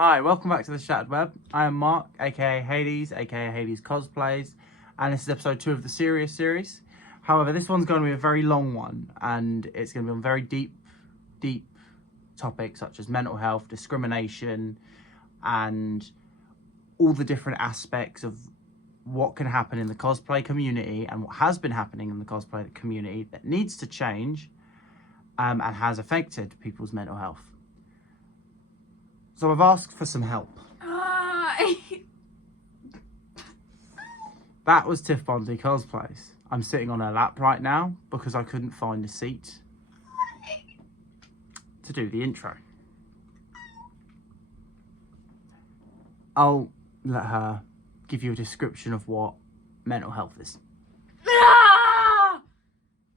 Hi, welcome back to the Shattered Web. I am Mark, aka Hades, aka Hades Cosplays, and this is episode 2 of the Serious series. However, this one's going to be a very long one, and it's going to be on very deep topics such as mental health, discrimination, and all the different aspects of what can happen in the cosplay community and what has been happening in the cosplay community that needs to change and has affected people's mental health. So I've asked for some help. That was Tiff Bondi Cosplays. I'm sitting on her lap right now because I couldn't find a seat to do the intro. I'll let her give you a description of what mental health is.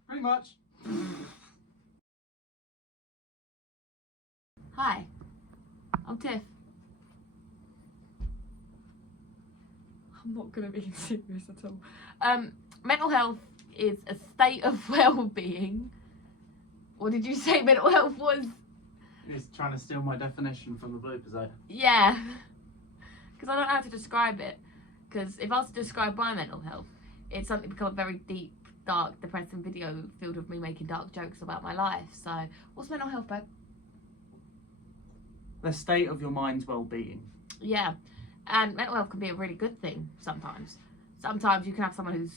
Pretty much. Hi, I'm Tiff. I'm not going to be serious at all. Mental health is a state of well-being. What did you say mental health was? He's trying to steal my definition from the bloopers, though. Yeah. Because I don't know how to describe it. Because if I was to describe my mental health, it's something become a very deep, dark, depressing video filled with me making dark jokes about my life. So, what's mental health, babe? The state of your mind's well-being. Yeah. And mental health can be a really good thing sometimes. Sometimes you can have someone who's,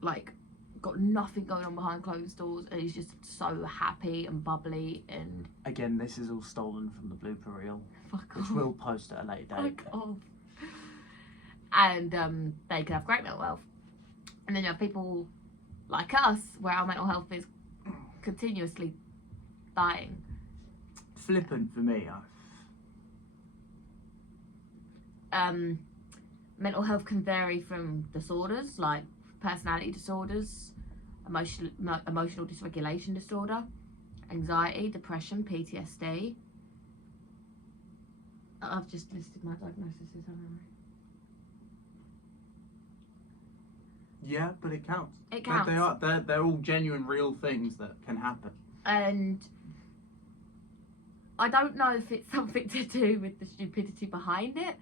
like, got nothing going on behind closed doors and is just so happy and bubbly and... Again, this is all stolen from the blooper reel, Fuck which off. we'll post at a later date. Fuck off. And they can have great mental health. And then you have people like us, where our mental health is continuously dying. Flippant for me. Mental health can vary from disorders like personality disorders, emotional dysregulation disorder, anxiety, depression, PTSD. I've just listed my diagnoses, haven't I? Yeah, but it counts. It counts. They're all genuine, real things that can happen. And I don't know if it's something to do with the stupidity behind it,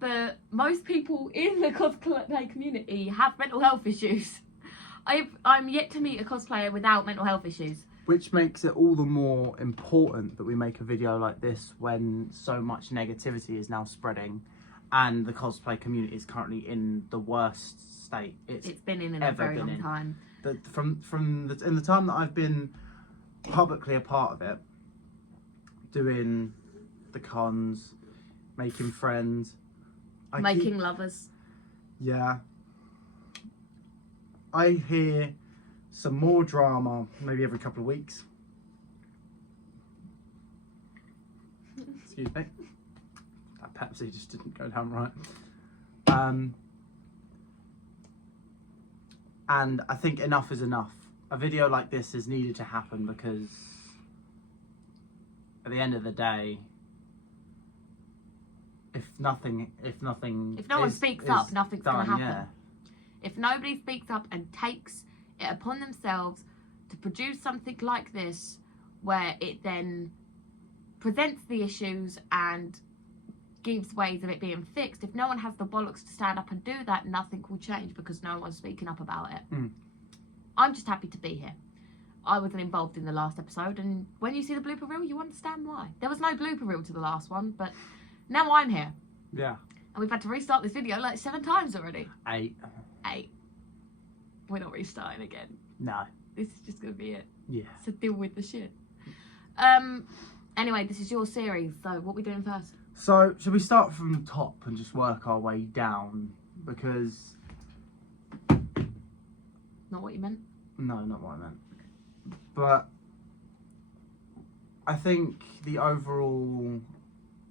but most people in the cosplay community have mental health issues. I'm yet to meet a cosplayer without mental health issues. Which makes it all the more important that we make a video like this when so much negativity is now spreading and the cosplay community is currently in the worst state it's been in a very long time. In the time that I've been publicly a part of it, doing the cons, making friends, Making lovers. Yeah. I hear some more drama maybe every couple of weeks. Excuse me. That Pepsi just didn't go down right. And I think enough is enough. A video like this is needed to happen because at the end of the day, if no one speaks up, nothing's going to happen. Yeah. If nobody speaks up and takes it upon themselves to produce something like this, where it then presents the issues and gives ways of it being fixed, if no one has the bollocks to stand up and do that, nothing will change because no one's speaking up about it. I'm just happy to be here. I wasn't involved in the last episode, and when you see the blooper reel, you understand why. There was no blooper reel to the last one, but now I'm here. Yeah. And we've had to restart this video like 7 times already. 8. We're not restarting again. No. This is just going to be it. Yeah. So deal with the shit. Anyway, this is your series, so what are we doing first? So, should we start from the top and just work our way down? Because... Not what you meant? No, not what I meant. But I think the overall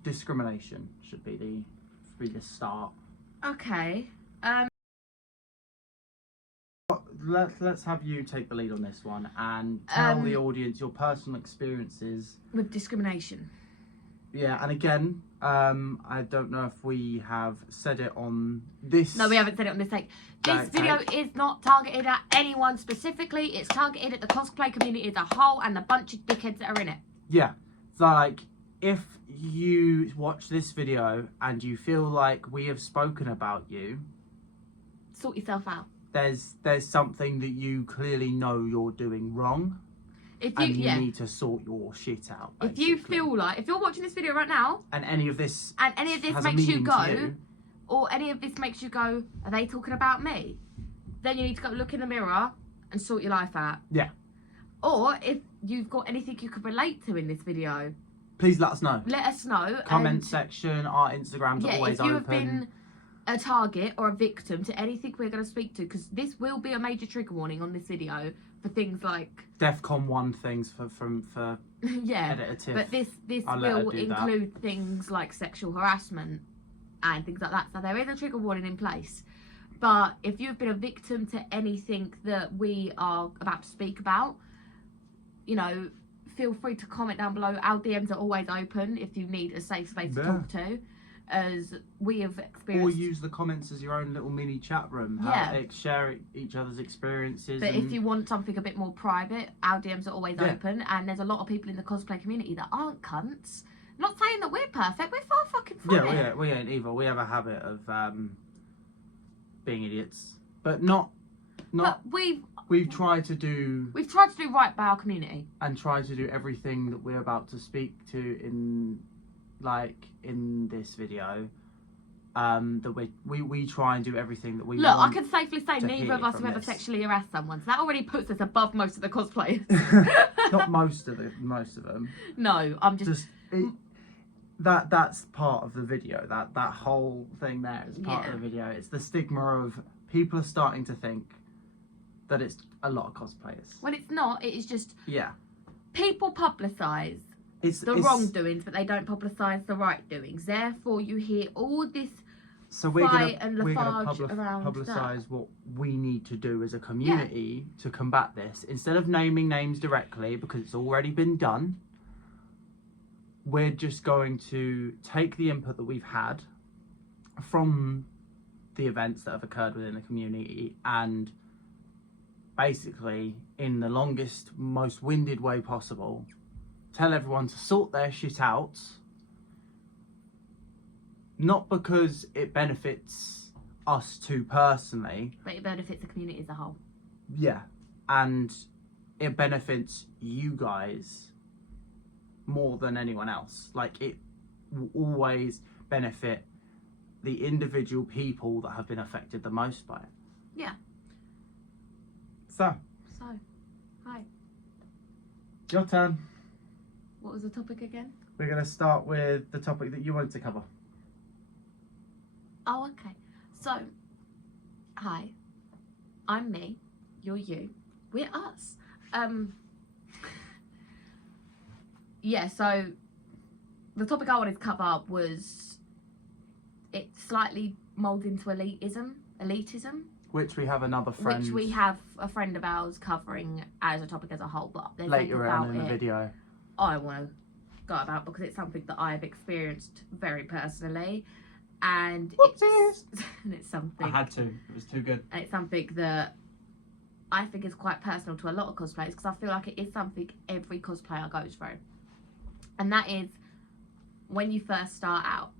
discrimination should be the start. Okay. Let's have you take the lead on this one and tell the audience your personal experiences with discrimination. Yeah, and again, I don't know if we have said it on this. No, we haven't said it on this take. This video is not targeted at anyone specifically. It's targeted at the cosplay community as a whole and the bunch of dickheads that are in it. Yeah, so like, if you watch this video and you feel like we have spoken about you, sort yourself out. There's something that you clearly know you're doing wrong, and you need to sort your shit out. Basically. If you feel like, if you're watching this video right now, and any of this makes you go, or any of this makes you go, are they talking about me? Then you need to go look in the mirror and sort your life out. Yeah. Or if you've got anything you could relate to in this video, please let us know. Let us know. Comment section, our Instagrams are always if you open. have been a target or a victim to anything we're going to speak to, because this will be a major trigger warning on this video for things like DEFCON 1 things for yeah, editor Tiff. but this will include things like sexual harassment and things like that. So there is a trigger warning in place. But if you've been a victim to anything that we are about to speak about, you know, feel free to comment down below. Our DMs are always open if you need a safe space to talk to, as we have experienced. Or use the comments as your own little mini chat room. Share each other's experiences. But if you want something a bit more private, our DMs are always open. And there's a lot of people in the cosplay community that aren't cunts. Not saying that we're perfect. We're far fucking from it. Yeah, we ain't evil. We have a habit of being idiots, but not. But we've tried to do right by our community and try to do everything that we're about to speak to in this video. That we try and do everything that we look. want I can safely say neither of us have ever sexually harassed someone, so that already puts us above most of the cosplayers. Not most of them. No, I'm just. That's part of the video. That whole thing there is part of the video. It's the stigma of people are starting to think that it's a lot of cosplayers. When it's not, it is just people publicise the wrongdoings, but they don't publicise the right doings. Therefore, you hear all this fight and Lafarge around publicise what we need to do as a community to combat this. Instead of naming names directly, because it's already been done, we're just going to take the input that we've had from the events that have occurred within the community and basically, in the longest, most winded way possible, tell everyone to sort their shit out. Not because it benefits us two personally. But it benefits the community as a whole. Yeah. And it benefits you guys more than anyone else. Like, it will always benefit the individual people that have been affected the most by it. Yeah. So, hi. Your turn. What was the topic again? We're going to start with the topic that you wanted to cover. Oh, okay. So, hi. I'm me. You're you. We're us. Yeah, so the topic I wanted to cover was it slightly moulds into elitism. Which we have another friend. Which we have a friend of ours covering as a topic as a whole, but there's later on in the video. I want to go about because it's something that I have experienced very personally, and it's something. I had to. It was too good. And it's something that I think is quite personal to a lot of cosplayers because I feel like it is something every cosplayer goes through, and that is when you first start out,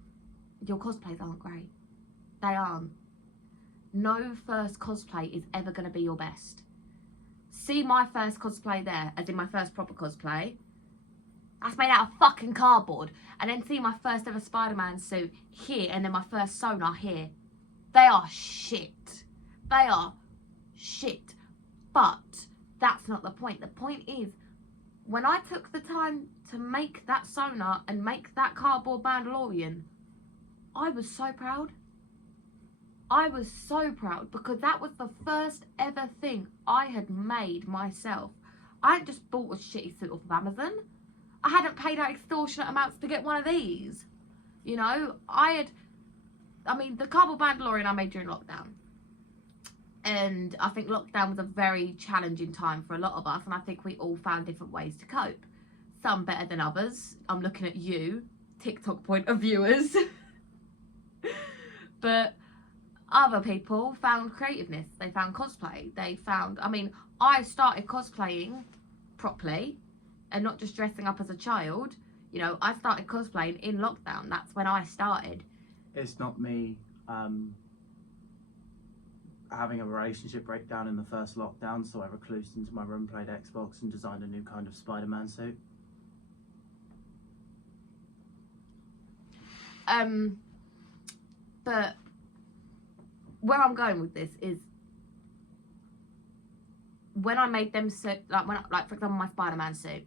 your cosplays aren't great. They aren't. No first cosplay is ever going to be your best. See my first cosplay there, as in my first proper cosplay. That's made out of fucking cardboard. And then see my first ever Spider-Man suit here, and then my first sonar here. They are shit. They are shit. But that's not the point. The point is, when I took the time to make that sonar and make that cardboard Mandalorian, I was so proud. I was so proud because that was the first ever thing I had made myself. I hadn't just bought a shitty suit off of Amazon. I hadn't paid out extortionate amounts to get one of these. You know, the cardboard Mandalorian I made during lockdown. And I think lockdown was a very challenging time for a lot of us, and I think we all found different ways to cope. Some better than others. I'm looking at you, TikTok point of viewers. But other people found creativeness. They found cosplay. I started cosplaying properly and not just dressing up as a child You know, I started cosplaying in lockdown. That's when I started. It's not me having a relationship breakdown in the first lockdown, so I reclused into my room, played Xbox, and designed a new kind of Spider-Man suit. But where I'm going with this is when I made them suit, like for example my Spider-Man suit.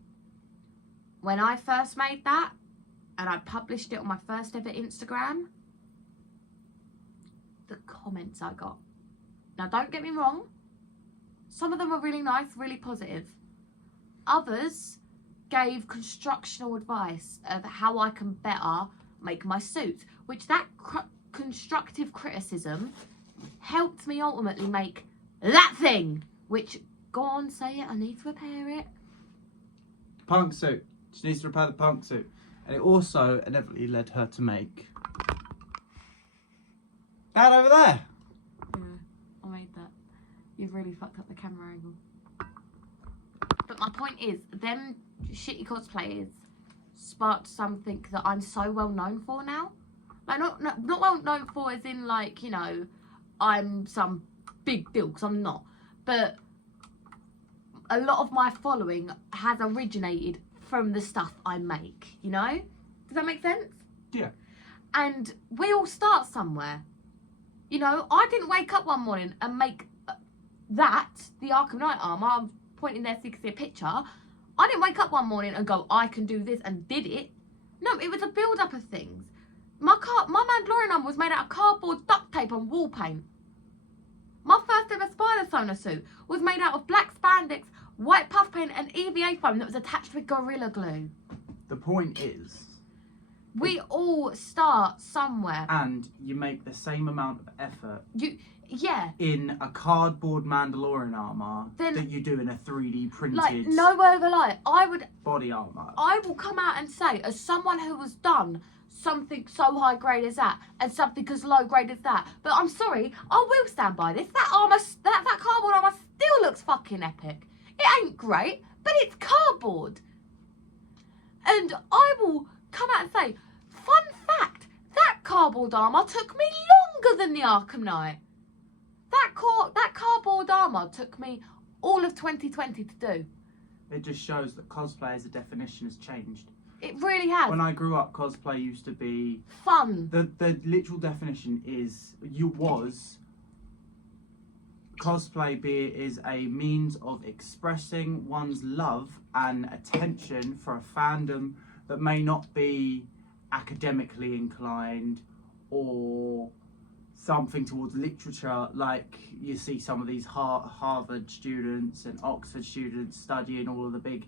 When I first made that and I published it on my first ever Instagram, the comments I got. Now don't get me wrong, some of them were really nice, really positive. Others gave constructional advice of how I can better make my suit, which that constructive criticism helped me ultimately make that thing, which, go on, say it, I need to repair it. Punk suit. She needs to repair the punk suit. And it also inevitably led her to make that over there. Yeah, I made that. You've really fucked up the camera angle. But my point is, them shitty cosplayers sparked something that I'm so well known for now. Like, not well known for as in, like, you know, I'm some big deal, because I'm not. But a lot of my following has originated from the stuff I make, you know? Does that make sense? Yeah. And we all start somewhere. You know, I didn't wake up one morning and make that, the Arkham Knight armor, I'm pointing there so you can see a picture. I didn't wake up one morning and go, I can do this, and did it. No, it was a build-up of things. My Mandalorian armor was made out of cardboard, duct tape and wall paint. My first ever Spider-Sona suit was made out of black spandex, white puff paint and EVA foam that was attached with Gorilla Glue. The point is, we all start somewhere. And you make the same amount of effort yeah. in a cardboard Mandalorian armor that you do in a 3D printed, like, no word of a lie, body armor. I will come out and say, as someone who has done something so high grade as that and something as low grade as that, but I'm sorry, I will stand by this. That armor, that cardboard armor still looks fucking epic. It ain't great, but it's cardboard. And I will come out and say, fun fact, that cardboard armor took me longer than the Arkham Knight. That cardboard armor took me all of 2020 to do. It just shows that cosplay as a definition has changed. It really has. When I grew up, cosplay used to be fun. The literal definition cosplay is a means of expressing one's love and attention for a fandom that may not be academically inclined or something towards literature, like you see some of these Harvard students and Oxford students studying all of the big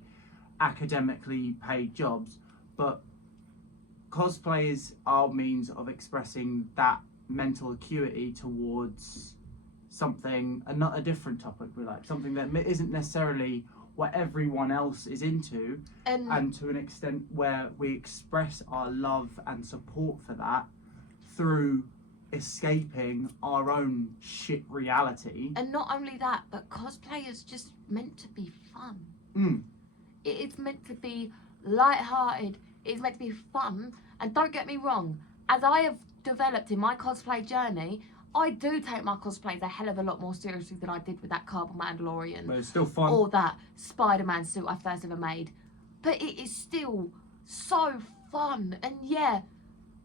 academically paid jobs. But cosplay is our means of expressing that mental acuity towards something, a different topic we like, something that isn't necessarily what everyone else is into, and to an extent where we express our love and support for that through escaping our own shit reality. And not only that, but cosplay is just meant to be fun. It is meant to be light-hearted. It's meant to be fun. And don't get me wrong, as I have developed in my cosplay journey, I do take my cosplays a hell of a lot more seriously than I did with that cardboard Mandalorian. But it's still fun. Or that Spider-Man suit I first ever made. But it is still so fun. And yeah,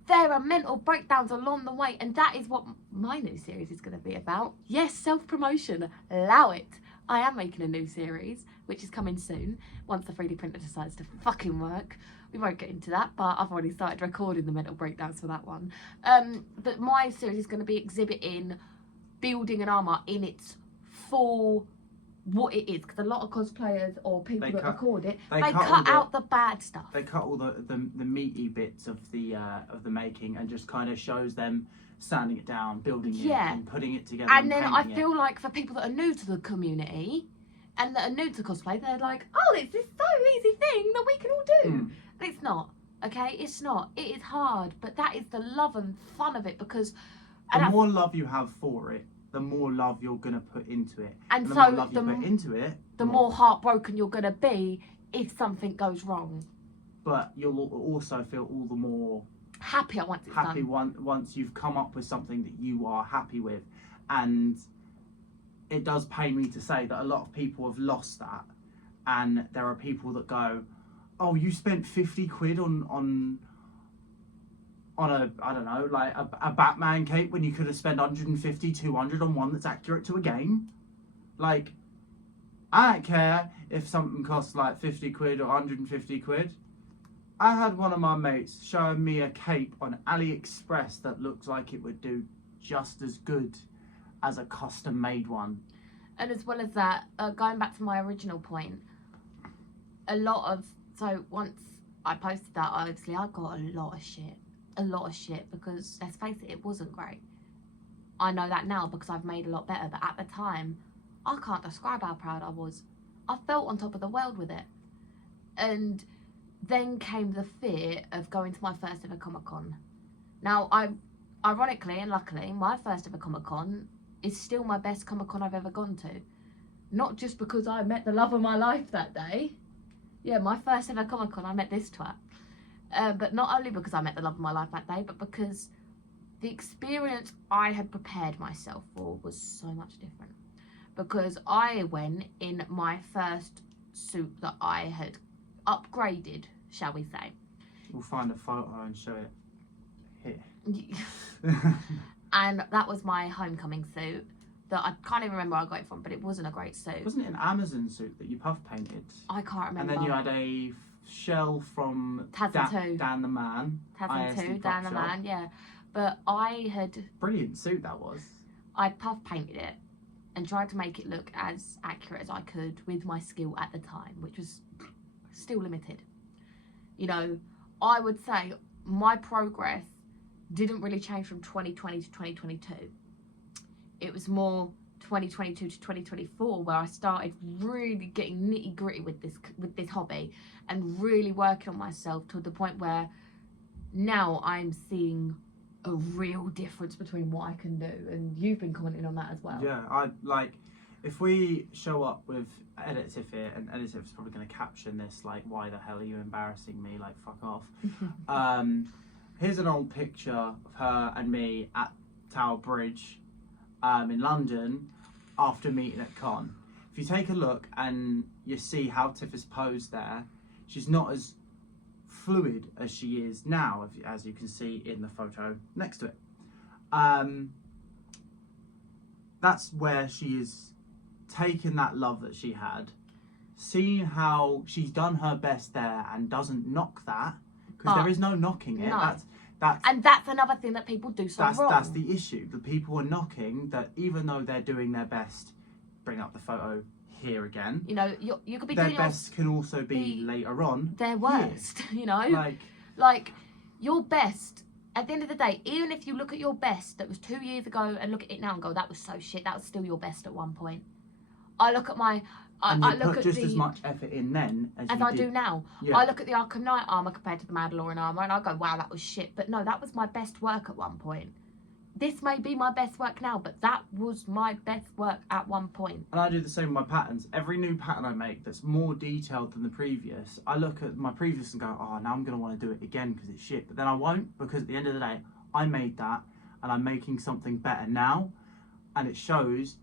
there are mental breakdowns along the way. And that is what my new series is going to be about. Yes, self-promotion. Allow it. I am making a new series, which is coming soon, once the 3D printer decides to fucking work. We won't get into that, but I've already started recording the mental breakdowns for that one. But my series is going to be exhibiting building an armour in its full, what it is. Because a lot of cosplayers or people that record it, they cut out the bad stuff. They cut all the meaty bits of the making and just kind of shows them sanding it down, building it, and putting it together. And then I feel like for people that are new to the community and that are new to cosplay, they're like, oh, it's this so easy thing that we can all do. And it's not, okay? It's not. It is hard, but that is the love and fun of it, because the more love you have for it, the more love you're going to put into it. And the so more love you put into it, the more heartbroken you're going to be if something goes wrong. but you'll also feel all the more Happier once it's happy done. once you've come up with something that you are happy with. And it does pain me to say that a lot of people have lost that, and there are people that go, oh, you spent 50 quid on a, I don't know, like a Batman cape when you could have spent 150, 200 on one that's accurate to a game. Like, I don't care if something costs like 50 quid or 150 quid. I had one of my mates showing me a cape on AliExpress that looks like it would do just as good as a custom made one. And as well as that, going back to my original point, so once I posted that, obviously I got a lot of shit, because let's face it wasn't great. I know that now because I've made a lot better, but at the time, I can't describe how proud I was. I felt on top of the world with it. And then came the fear of going to my first ever Comic-Con. Now, ironically and luckily, my first ever Comic-Con is still my best Comic-Con I've ever gone to. Not just because I met the love of my life that day. Yeah, my first ever Comic-Con, I met this twat. But not only because I met the love of my life that day, but because the experience I had prepared myself for was so much different. Because I went in my first suit that I had upgraded, shall we say. We'll find a photo and show it here. And that was my homecoming suit that I can't even remember where I got it from, but it wasn't a great suit. Wasn't it an Amazon suit that you puff painted? I can't remember. And then you had a shell from Dan the Man. Tasman 2, Dan the Man, yeah. But I had... Brilliant suit that was. I puff painted it and tried to make it look as accurate as I could with my skill at the time, which was still limited. You know, I would say my progress didn't really change from 2020 to 2022. It was more 2022 to 2024 where I started really getting nitty gritty with this hobby and really working on myself to the point where now I'm seeing a real difference between what I can do, and you've been commenting on that as well. Yeah, I like if we show up with Editif here, and Editif's probably going to caption this like, why the hell are you embarrassing me, like fuck off. Here's an old picture of her and me at Tower Bridge in London after meeting at Con. If you take a look and you see how Tiff is posed there, she's not as fluid as she is now, as you can see in the photo next to it. That's where she is taking that love that she had, seeing how she's done her best there and doesn't knock that, because there is no knocking it. No. And that's another thing that people do so wrong. That's the issue. The people are knocking that, even though they're doing their best. Bring up the photo here again. You know, you could be their doing best can also be later on their worst. Here. You know, like your best. At the end of the day, even if you look at your best that was 2 years ago and look at it now and go, that was so shit. That was still your best at one point. I look at my. I look put at just as much effort in then as I do now. Yeah. I look at the Arkham Knight armor compared to the Mandalorian armor, and I go, "Wow, that was shit." But no, that was my best work at one point. This may be my best work now, but that was my best work at one point. And I do the same with my patterns. Every new pattern I make that's more detailed than the previous, I look at my previous and go, "Oh, now I'm going to want to do it again because it's shit." But then I won't, because at the end of the day, I made that, and I'm making something better now, and it shows.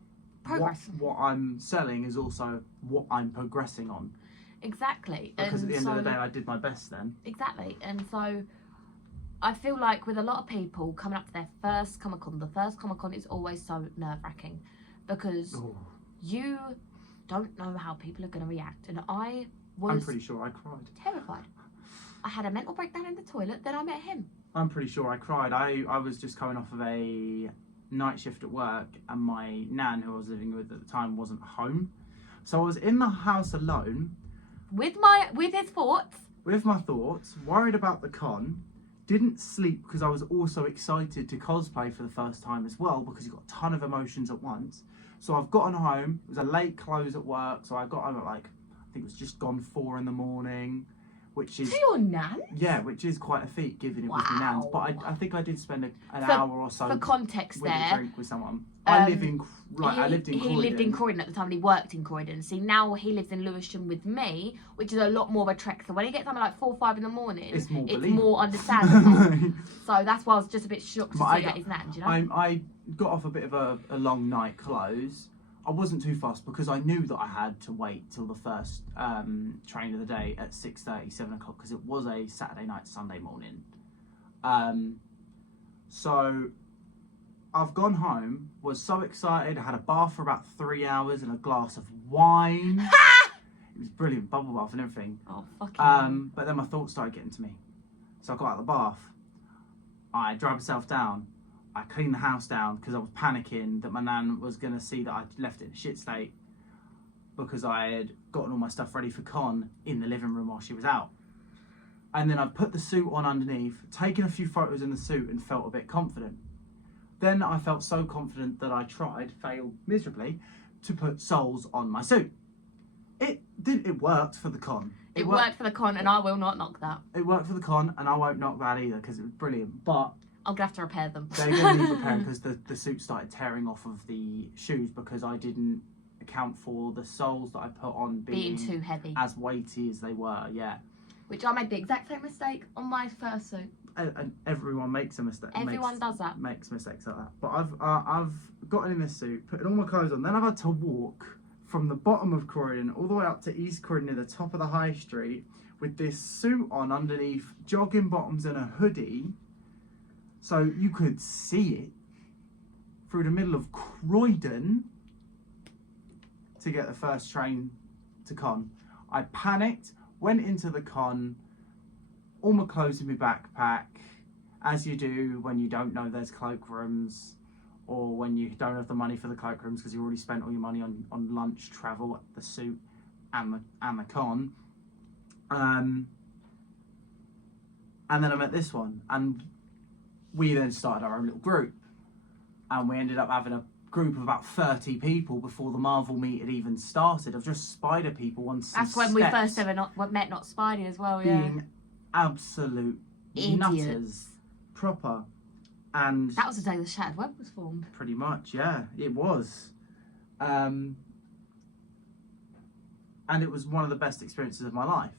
Progress. What I'm selling is also what I'm progressing on. Exactly. Because at the end of the day, I did my best then. Exactly. And so I feel like with a lot of people coming up to their first Comic-Con, the first Comic-Con is always so nerve-wracking because you don't know how people are going to react. And I'm pretty sure I cried. Terrified. I had a mental breakdown in the toilet, then I met him. I'm pretty sure I cried. I was just coming off of a night shift at work, and my nan, who I was living with at the time, wasn't home, so I was in the house alone with his thoughts, with my thoughts, worried about the con, didn't sleep because I was also excited to cosplay for the first time as well, because you've got a ton of emotions at once. So I've gotten home, it was a late close at work, so I got home at like, I think it was just gone 4 in the morning, which is to your nan? yeah, which is quite a feat given it was my nan's. But I think I did spend an For- hour or so For context, with a there, drink with someone. I lived in he lived in Croydon at the time and he worked in Croydon. See, now he lives in Lewisham with me, which is a lot more of a trek. So when he gets something like 4 or 5 in the morning, it's more understandable. So that's why I was just a bit shocked to see at his nan, you know? I got off a bit of a long night close. I wasn't too fast because I knew that I had to wait till the first train of the day at 6:30, 7 o'clock, because it was a Saturday night, Sunday morning. So I've gone home, was so excited. I had a bath for about 3 hours and a glass of wine. It was brilliant, bubble bath and everything. Oh, fucking But then my thoughts started getting to me. So I got out of the bath. I dried myself down. I cleaned the house down because I was panicking that my nan was going to see that I'd left it in a shit state because I had gotten all my stuff ready for con in the living room while she was out. And then I put the suit on underneath, taken a few photos in the suit and felt a bit confident. Then I felt so confident that I failed miserably, to put soles on my suit. It worked for the con. It worked for the con and I will not knock that. It worked for the con and I won't knock that either because it was brilliant. But I'm going to have to repair them. they're going to need repairing because the suit started tearing off of the shoes because I didn't account for the soles that I put on being too heavy. as weighty as they were, yeah. Which I made the exact same mistake on my first suit. And everyone makes a mistake. Everyone does that. Makes mistakes like that. But I've gotten in this suit, putting all my clothes on. Then I've had to walk from the bottom of Croydon all the way up to East Croydon near the top of the high street with this suit on underneath, jogging bottoms and a hoodie, so you could see it through the middle of Croydon to get the first train to con. I panicked, went into the con, all my clothes in my backpack, as you do when you don't know there's cloakrooms, or when you don't have the money for the cloakrooms because you already spent all your money on lunch, travel, the suit, and the con. And then I met this one, and we then started our own little group, and we ended up having a group of about 30 people before the Marvel meet had even started, of just spider people on some That's when we first ever met not Spidey as well, yeah. Being absolute Idiots. nutters, proper. And that was the day the Shattered Web was formed. Pretty much, yeah, it was. And it was one of the best experiences of my life.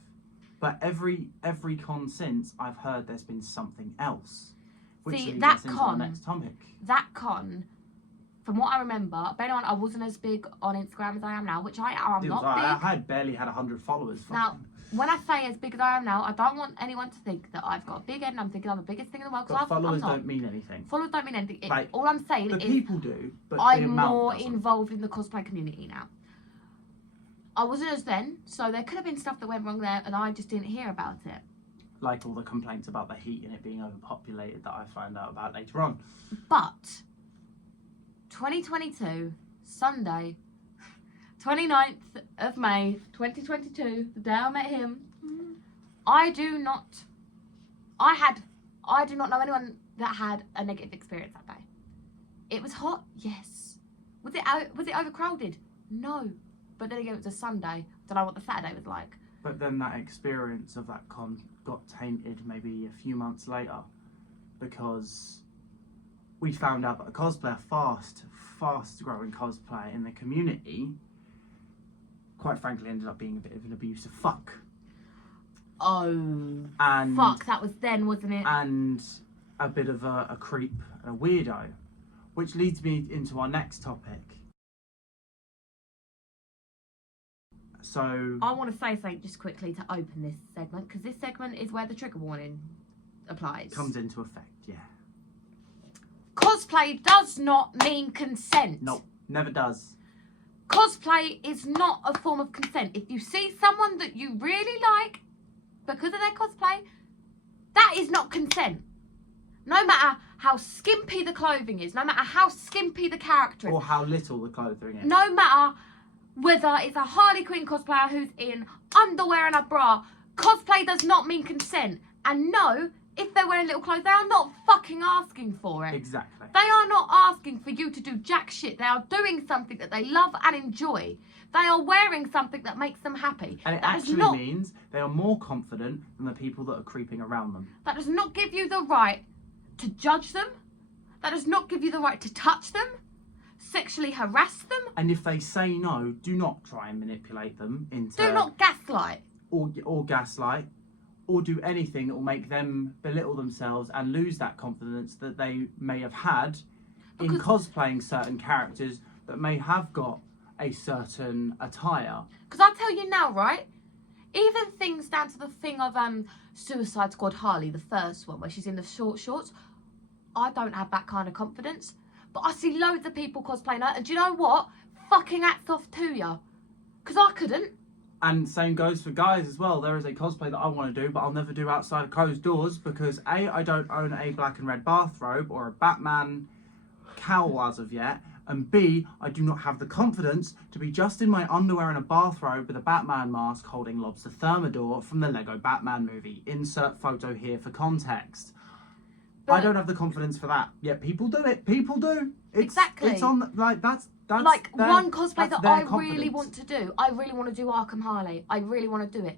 But every con since, I've heard there's been something else. Which See, leads that us into con, our next topic. That con, from what I remember, bear in mind I wasn't as big on Instagram as I am now, which I'm not big. I had barely had 100 followers. Now, when I say as big as I am now, I don't want anyone to think that I've got a big head and I'm thinking I'm the biggest thing in the world. But followers don't mean anything. Followers don't mean anything. Like, all I'm saying the is people do, but I'm the amount more doesn't. involved in the cosplay community now. I wasn't as then, so there could have been stuff that went wrong there and I just didn't hear about it. Like all the complaints about the heat and it being overpopulated that I found out about later on. But 2022, Sunday, 29th of May, 2022, the day I met him, I do not know anyone that had a negative experience that day. It was hot, yes. Was it overcrowded? No. But then again, it was a Sunday. I don't know what the Saturday was like. But then that experience of that con got tainted maybe a few months later because we found out that a cosplayer, fast growing cosplayer in the community, quite frankly ended up being a bit of an abusive fuck. Oh, and fuck, that was then, wasn't it? And a bit of a creep, a weirdo, which leads me into our next topic. So I want to say something just quickly to open this segment, because this segment is where the trigger warning applies. Comes into effect, yeah. Cosplay does not mean consent. Nope, never does. Cosplay is not a form of consent. If you see someone that you really like because of their cosplay, that is not consent. No matter how skimpy the clothing is, no matter how skimpy the character is, or how little the clothing is. no matter whether it's a Harley Quinn cosplayer who's in underwear and a bra, cosplay does not mean consent. And no, if they're wearing little clothes, they are not fucking asking for it. Exactly. They are not asking for you to do jack shit. They are doing something that they love and enjoy. They are wearing something that makes them happy. And it that actually means they are more confident than the people that are creeping around them. That does not give you the right to judge them. That does not give you the right to touch them, sexually harass them. And if they say no, do not try and manipulate them into... Do not gaslight. Or gaslight. Or do anything that will make them belittle themselves and lose that confidence that they may have had in cosplaying certain characters that may have got a certain attire. Because I'll tell you now, right? Even things down to the thing of Suicide Squad Harley, the first one, where she's in the short shorts. I don't have that kind of confidence. But I see loads of people cosplaying her, and do you know what? Fucking hats off to you. Because I couldn't. And same goes for guys as well. There is a cosplay that I want to do, but I'll never do outside of closed doors because A, I don't own a black and red bathrobe or a Batman cowl as of yet. And B, I do not have the confidence to be just in my underwear and a bathrobe with a Batman mask holding Lobster Thermidor from the Lego Batman movie. Insert photo here for context. But I don't have the confidence for that. Yet people do it. People do. Exactly. It's on, like, that's like one cosplay that I confidence. really want to do. I really want to do Arkham Harley. I really want to do it.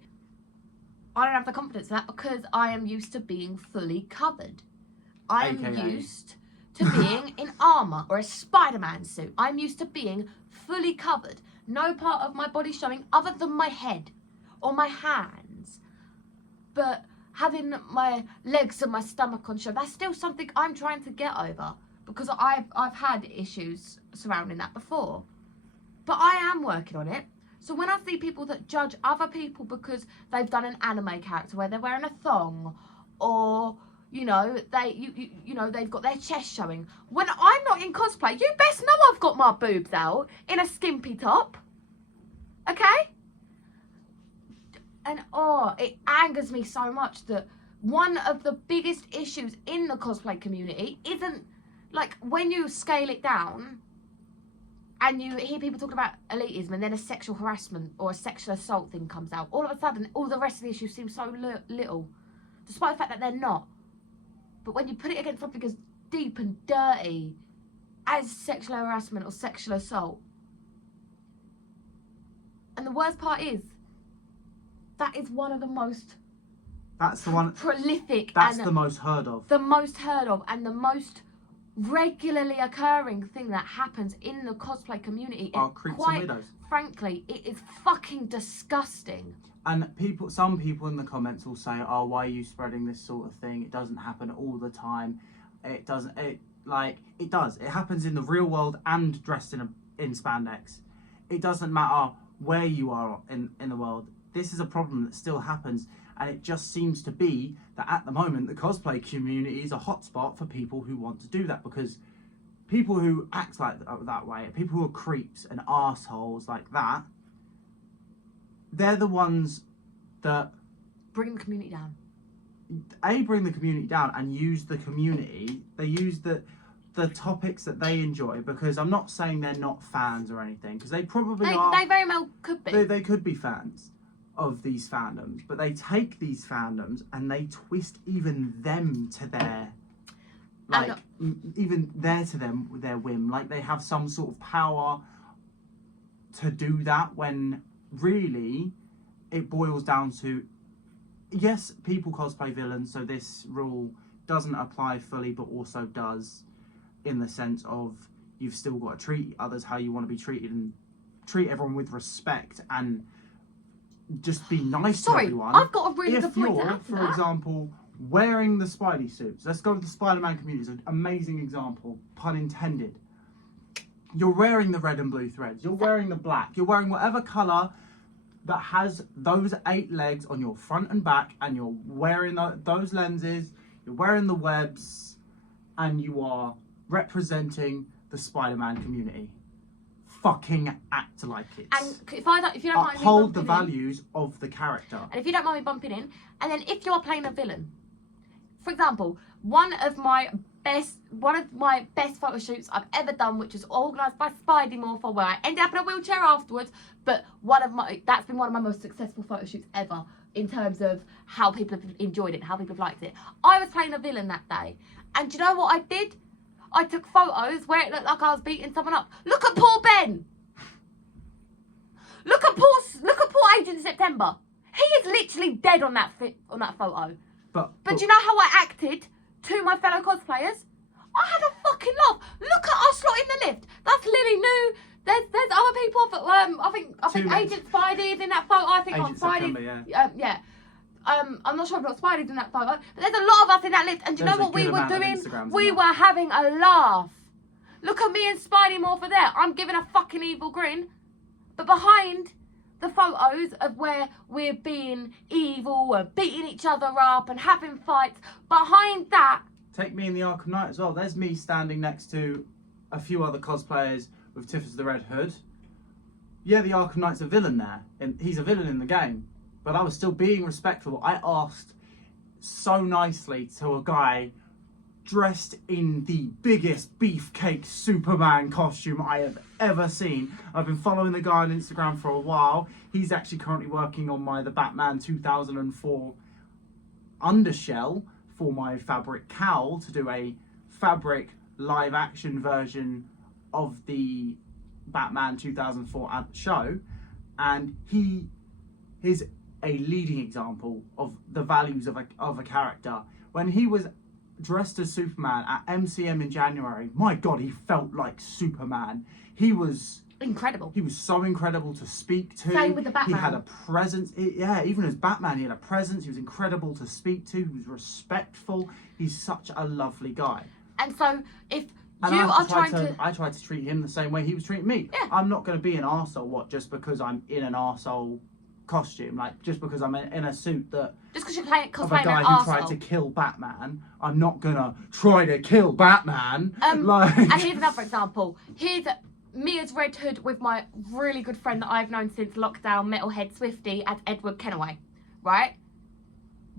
I don't have the confidence for that because I am used to being fully covered. I am used to being in armour or a Spider-Man suit. I'm used to being fully covered. No part of my body showing other than my head or my hands. But having my legs and my stomach on show, that's still something I'm trying to get over. Because I've had issues surrounding that before. But I am working on it. So when I see people that judge other people because they've done an anime character where they're wearing a thong or, you know, they've got their chest showing. When I'm not in cosplay, you best know I've got my boobs out in a skimpy top. Okay? And it angers me so much that one of the biggest issues in the cosplay community isn't, like, when you scale it down and you hear people talking about elitism and then a sexual harassment or a sexual assault thing comes out, all of a sudden, all the rest of the issues seem so little, despite the fact that they're not. But when you put it against something as deep and dirty as sexual harassment or sexual assault, and the worst part is, that is one of the most prolific That's the most heard of. The most heard of and the most regularly occurring thing that happens in the cosplay community. Are creeps and widows. Frankly, it is fucking disgusting. And some people in the comments will say, "Oh, why are you spreading this sort of thing? It doesn't happen all the time. It doesn't. It does. It happens in the real world and dressed in spandex. It doesn't matter where you are in the world. This is a problem that still happens." And it just seems to be that at the moment, the cosplay community is a hotspot for people who want to do that. Because people who act like that way, people who are creeps and arseholes like that, they're the ones that... bring the community down. Bring the community down and use the community. They use the topics that they enjoy. Because I'm not saying they're not fans or anything. Because they probably are. They very well could be. They could be fans of these fandoms, but they take these fandoms and they twist even them to their, like, even there to them with their whim. Like they have some sort of power to do that when really it boils down to, yes, people cosplay villains, so this rule doesn't apply fully, but also does in the sense of you've still got to treat others how you want to be treated and treat everyone with respect and just be nice to everyone. I've got a really good point to add to If you're, for example, wearing the Spidey suits, let's go with the Spider-Man community, it's an amazing example, pun intended. You're wearing the red and blue threads, you're wearing the black, you're wearing whatever colour that has those 8 legs on your front and back, and you're wearing those lenses, you're wearing the webs, and you are representing the Spider-Man community. Fucking act like it. And if you don't mind me uphold the values of the character. And if you don't mind me bumping in, and then if you are playing a villain, for example, one of my best photo shoots I've ever done, which was organised by Spidey Morpher, where I ended up in a wheelchair afterwards, but that's been one of my most successful photo shoots ever, in terms of how people have enjoyed it, how people have liked it. I was playing a villain that day, and do you know what I did? I took photos where it looked like I was beating someone up. Look at poor Ben. Look at poor Agent September. He is literally dead on that photo. But do you know how I acted to my fellow cosplayers? I had a fucking laugh. Look at us lot in the lift. That's Lily New. There's other people. I think Agent Spidey is in that photo. I think Agent September, yeah. I'm not sure if I've got Spidey's in that photo, but there's a lot of us in that lift. And do you know what we were doing? We were having a laugh. Look at me and Spidey Morpher there. I'm giving a fucking evil grin. But behind the photos of where we're being evil and beating each other up and having fights, behind that... Take me in the Arkham Knight as well. There's me standing next to a few other cosplayers with Tiff as the Red Hood. Yeah, the Arkham Knight's a villain there. And he's a villain in the game. But I was still being respectful. I asked so nicely to a guy dressed in the biggest beefcake Superman costume I have ever seen. I've been following the guy on Instagram for a while. He's actually currently working on the Batman 2004 undershell for my fabric cowl to do a fabric live action version of the Batman 2004 show. And he is a leading example of the values of a character. When he was dressed as Superman at MCM in January, my God, he felt like Superman. He was incredible. He was so incredible to speak to. Same with the Batman. He had a presence. Even as Batman, he had a presence. He was incredible to speak to. He was respectful. He's such a lovely guy. And so, if and you I are trying to... I tried to treat him the same way he was treating me. Yeah. I'm not going to be an arsehole, just because I'm in an arsehole costume, like just because I'm in a suit that just because you're playing of a guy who tried to kill Batman, I'm not gonna try to kill Batman. And here's another example. Here's me as Red Hood with my really good friend that I've known since lockdown, Metalhead Swifty, as Edward Kenaway, right?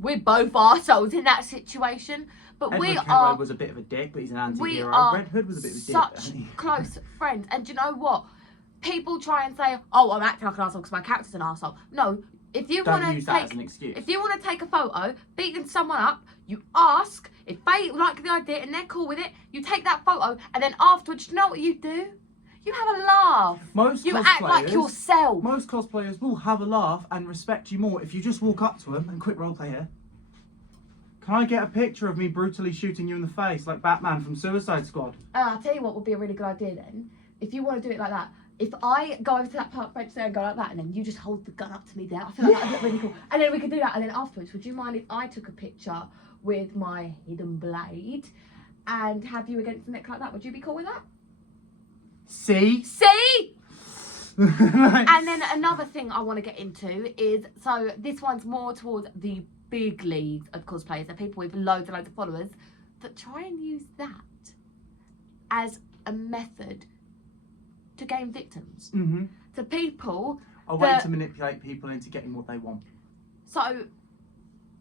We're both arseholes in that situation, but Edward Kenaway Kenaway was a bit of a dick, but he's an anti-hero. Red Hood was a bit of a dick. Such close friends, and do you know what? People try and say, "Oh, I'm acting like an arsehole because my character's an arsehole." No, if you want to use that as an excuse. If you want to take a photo beating someone up, you ask if they like the idea and they're cool with it. You take that photo, and then afterwards, you know what you do? You have a laugh. You act like yourself. Most cosplayers will have a laugh and respect you more if you just walk up to them and quick roleplay here. Can I get a picture of me brutally shooting you in the face like Batman from Suicide Squad? I'll tell you what would be a really good idea then. If you want to do it like that. If I go over to that park bench there and go like that, and then you just hold the gun up to me there, I feel like that'd look really cool. And then we could do that, and then afterwards, would you mind if I took a picture with my hidden blade and have you against the neck like that? Would you be cool with that? See? And then another thing I want to get into is, so this one's more towards the big leagues of cosplayers, the people with loads and loads of followers, that try and use that as a method to gain victims. Mm-hmm. To people... A way to manipulate people into getting what they want. So...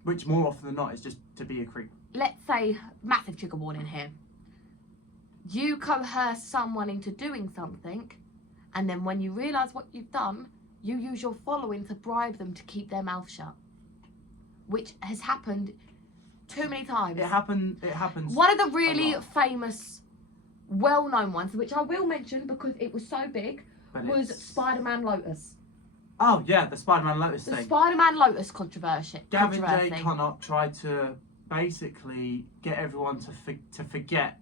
Which more often than not is just to be a creep. Let's say, massive trigger warning here. You coerce someone into doing something, and then when you realise what you've done, you use your following to bribe them to keep their mouth shut. Which has happened too many times. It happens. One of the really famous... well-known ones, which I will mention because it was so big, was Spider-Man Lotus. Oh yeah, the Spider-Man Lotus thing. The Spider-Man Lotus controversy. Gavin J. Connock tried to basically get everyone to forget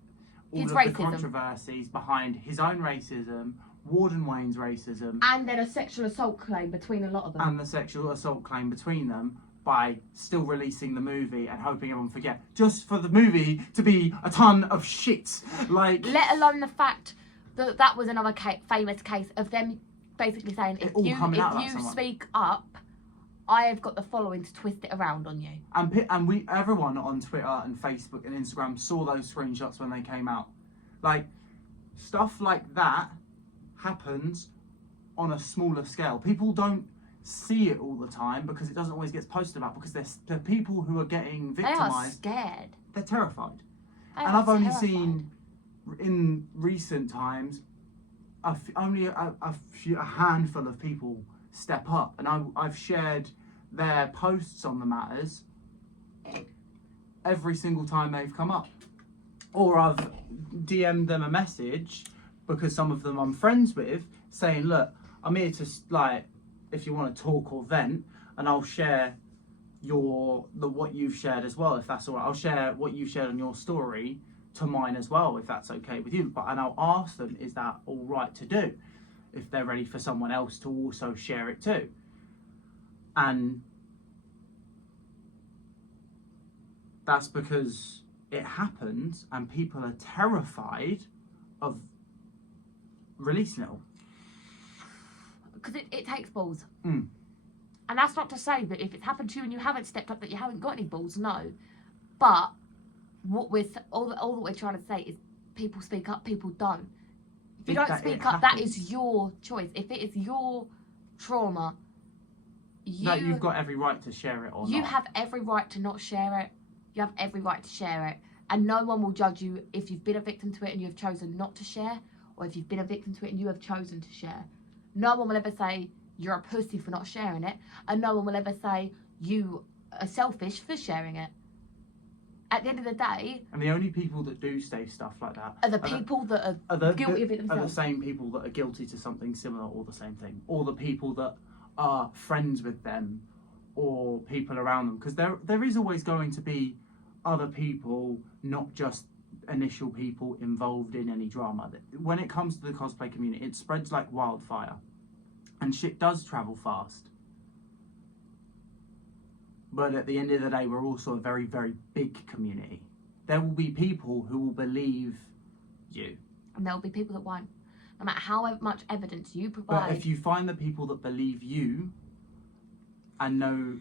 all his of racism. the controversies behind his own racism, Warden Wayne's racism, and then a sexual assault claim between a lot of them. And the sexual assault claim between them, by still releasing the movie and hoping everyone forget, just for the movie to be a ton of shit. Like, let alone the fact that that was another famous case of them basically saying, if you speak up, I have got the following to twist it around on you. And everyone on Twitter and Facebook and Instagram saw those screenshots when they came out. Like, stuff like that happens on a smaller scale. People don't see it all the time because it doesn't always get posted about, because the people who are getting victimised, they are scared. They're terrified. And I've only seen in recent times only a handful of people step up, and I've shared their posts on the matters every single time they've come up. Or I've DM'd them a message, because some of them I'm friends with, saying, look, I'm here to, like, if you want to talk or vent, and I'll share what you've shared as well, if that's all right. I'll share what you've shared on your story to mine as well, if that's okay with you. And I'll ask them, is that all right to do? If they're ready for someone else to also share it too. And that's because it happens and people are terrified of releasing it all. Because it takes balls. Mm. And that's not to say that if it's happened to you and you haven't stepped up that you haven't got any balls, no. But what all that we're trying to say is people speak up, people don't. If you don't speak up, that is your choice. If it is your trauma, you've got every right to share it or not. You have every right to not share it. You have every right to share it. And no one will judge you if you've been a victim to it and you have chosen not to share, or if you've been a victim to it and you have chosen to share. No one will ever say you're a pussy for not sharing it, and no one will ever say you are selfish for sharing it. At the end of the day... And the only people that do say stuff like that... Are the people that are guilty of it themselves. Are the same people that are guilty to something similar or the same thing. Or the people that are friends with them or people around them. Because there is always going to be other people, not just initial people involved in any drama. When it comes to the cosplay community, it spreads like wildfire. And shit does travel fast. But at the end of the day, we're also a very, very big community. There will be people who will believe you. And there will be people that won't. No matter how much evidence you provide. But if you find the people that believe you and know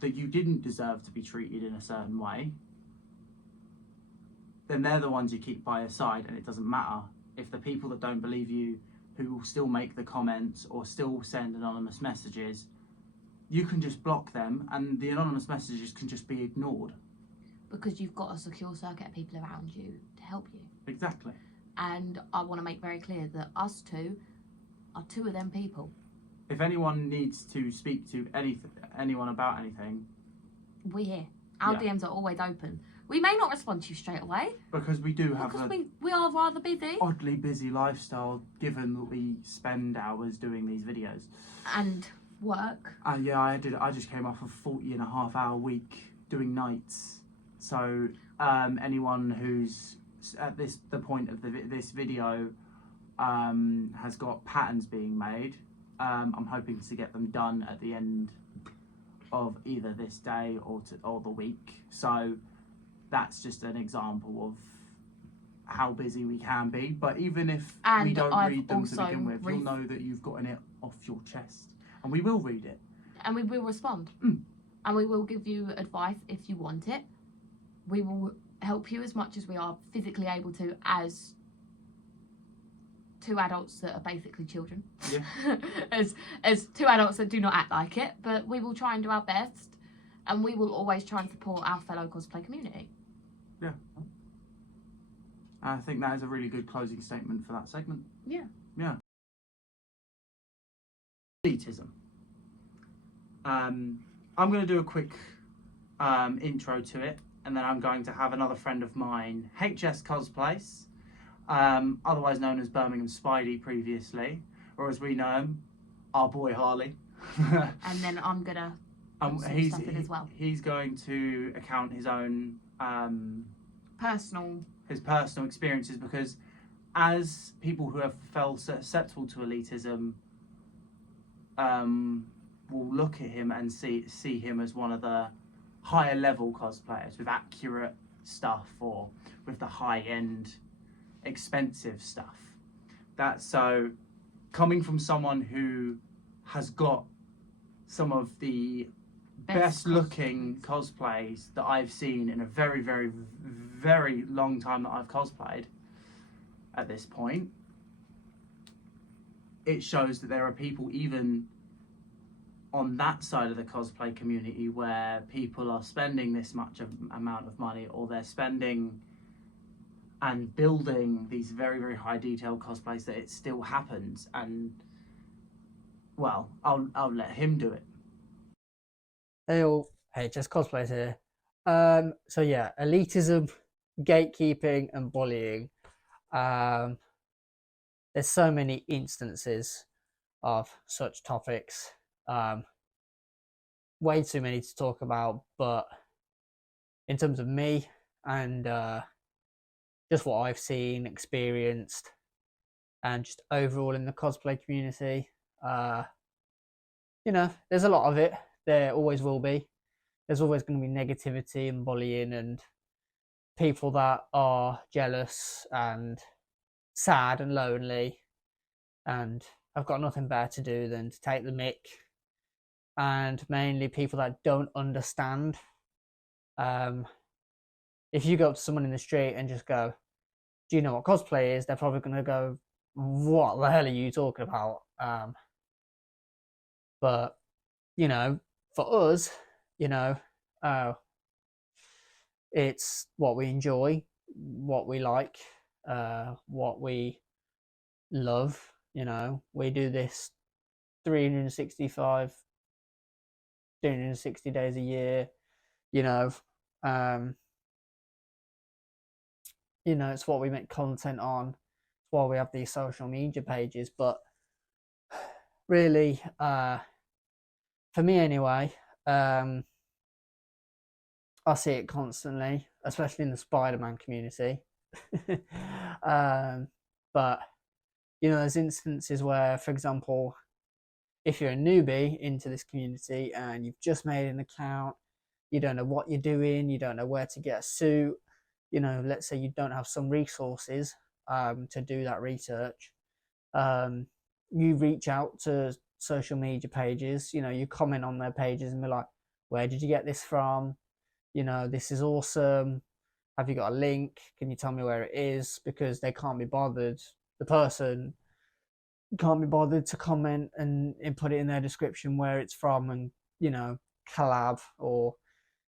that you didn't deserve to be treated in a certain way, then they're the ones you keep by your side, and it doesn't matter if the people that don't believe you, who will still make the comments or still send anonymous messages, you can just block them and the anonymous messages can just be ignored. Because you've got a secure circuit of people around you to help you. Exactly. And I want to make very clear that us two are two of them people. If anyone needs to speak to anyone about anything, we're here. Our DMs are always open. We may not respond to you straight away. Because we do have we are rather busy. Oddly busy lifestyle, given that we spend hours doing these videos. And work. Yeah, I just came off a 40-and-a-half-hour week doing nights. So anyone who's at the point of this video has got patterns being made, I'm hoping to get them done at the end of either this day or the week. So that's just an example of how busy we can be. But even if we don't read them to begin with, you'll know that you've gotten it off your chest. And we will read it. And we will respond. Mm. And we will give you advice if you want it. We will help you as much as we are physically able to, as two adults that are basically children. Yeah. as two adults that do not act like it. But we will try and do our best. And we will always try and support our fellow cosplay community. Yeah. I think that is a really good closing statement for that segment. Yeah. Yeah. Elitism. I'm going to do a quick intro to it, and then I'm going to have another friend of mine, HS Cosplays, otherwise known as Birmingham Spidey previously, or as we know him, our boy Harley. And then I'm going to as well. He's going to account his own personal experiences, because as people who have felt susceptible to elitism will look at him and see him as one of the higher level cosplayers with accurate stuff or with the high end expensive stuff. That's so coming from someone who has got some of the best looking cosplays that I've seen in a very, very, very long time that I've cosplayed at this point, it shows that there are people even on that side of the cosplay community where people are spending this much amount of money, or they're spending and building these very, very high detail cosplays, that it still happens. And well, I'll let him do it. Hey all, hey, just cosplays here. So yeah, elitism, gatekeeping, and bullying. Um, there's so many instances of such topics. Um, way too many to talk about, but in terms of me and just what I've seen, experienced, and just overall in the cosplay community, uh, there's a lot of it. There always will be. There's always going to be negativity and bullying and people that are jealous and sad and lonely and have got nothing better to do than to take the mick, and mainly people that don't understand. um, if you go up to someone in the street and just go, do you know what cosplay is, they're probably going to go, what the hell are you talking about? But for us, you know uh, it's what we enjoy, what we like, what we love. We do this 365 360 days a year. you know um it's what we make content on. It's why we have these social media pages. But really, for me anyway, I see it constantly, especially in the Spider-Man community. um but there's instances where, for example, if you're a newbie into this community and you've just made an account, you don't know what you're doing, you don't know where to get a suit, let's say you don't have some resources to do that research. You reach out to social media pages, you comment on their pages and be like, where did you get this from? This is awesome. Have you got a link? Can you tell me where it is? Because they can't be bothered. The person can't be bothered to comment and put it in their description where it's from, and collab or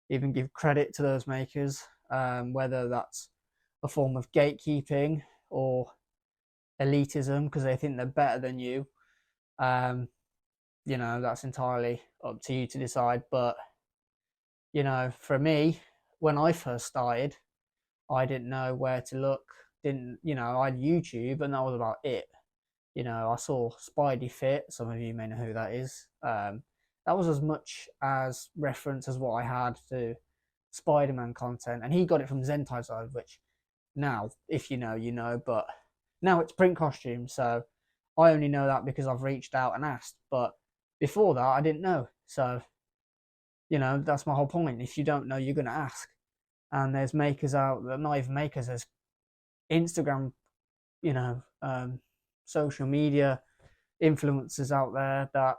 even give credit to those makers, whether that's a form of gatekeeping or elitism because they think they're better than you. That's entirely up to you to decide. But for me, when I first started, I didn't know where to look. I had YouTube and that was about it. I saw Spidey Fit. Some of you may know who that is. That was as much as reference as what I had to Spider-Man content, and he got it from Zentai side, which now, if you know, you know. But now it's print costumes, so I only know that because I've reached out and asked. But before that, I didn't know. So that's my whole point. If you don't know, you're gonna ask. And there's makers out that, not even makers, there's Instagram, social media influencers out there that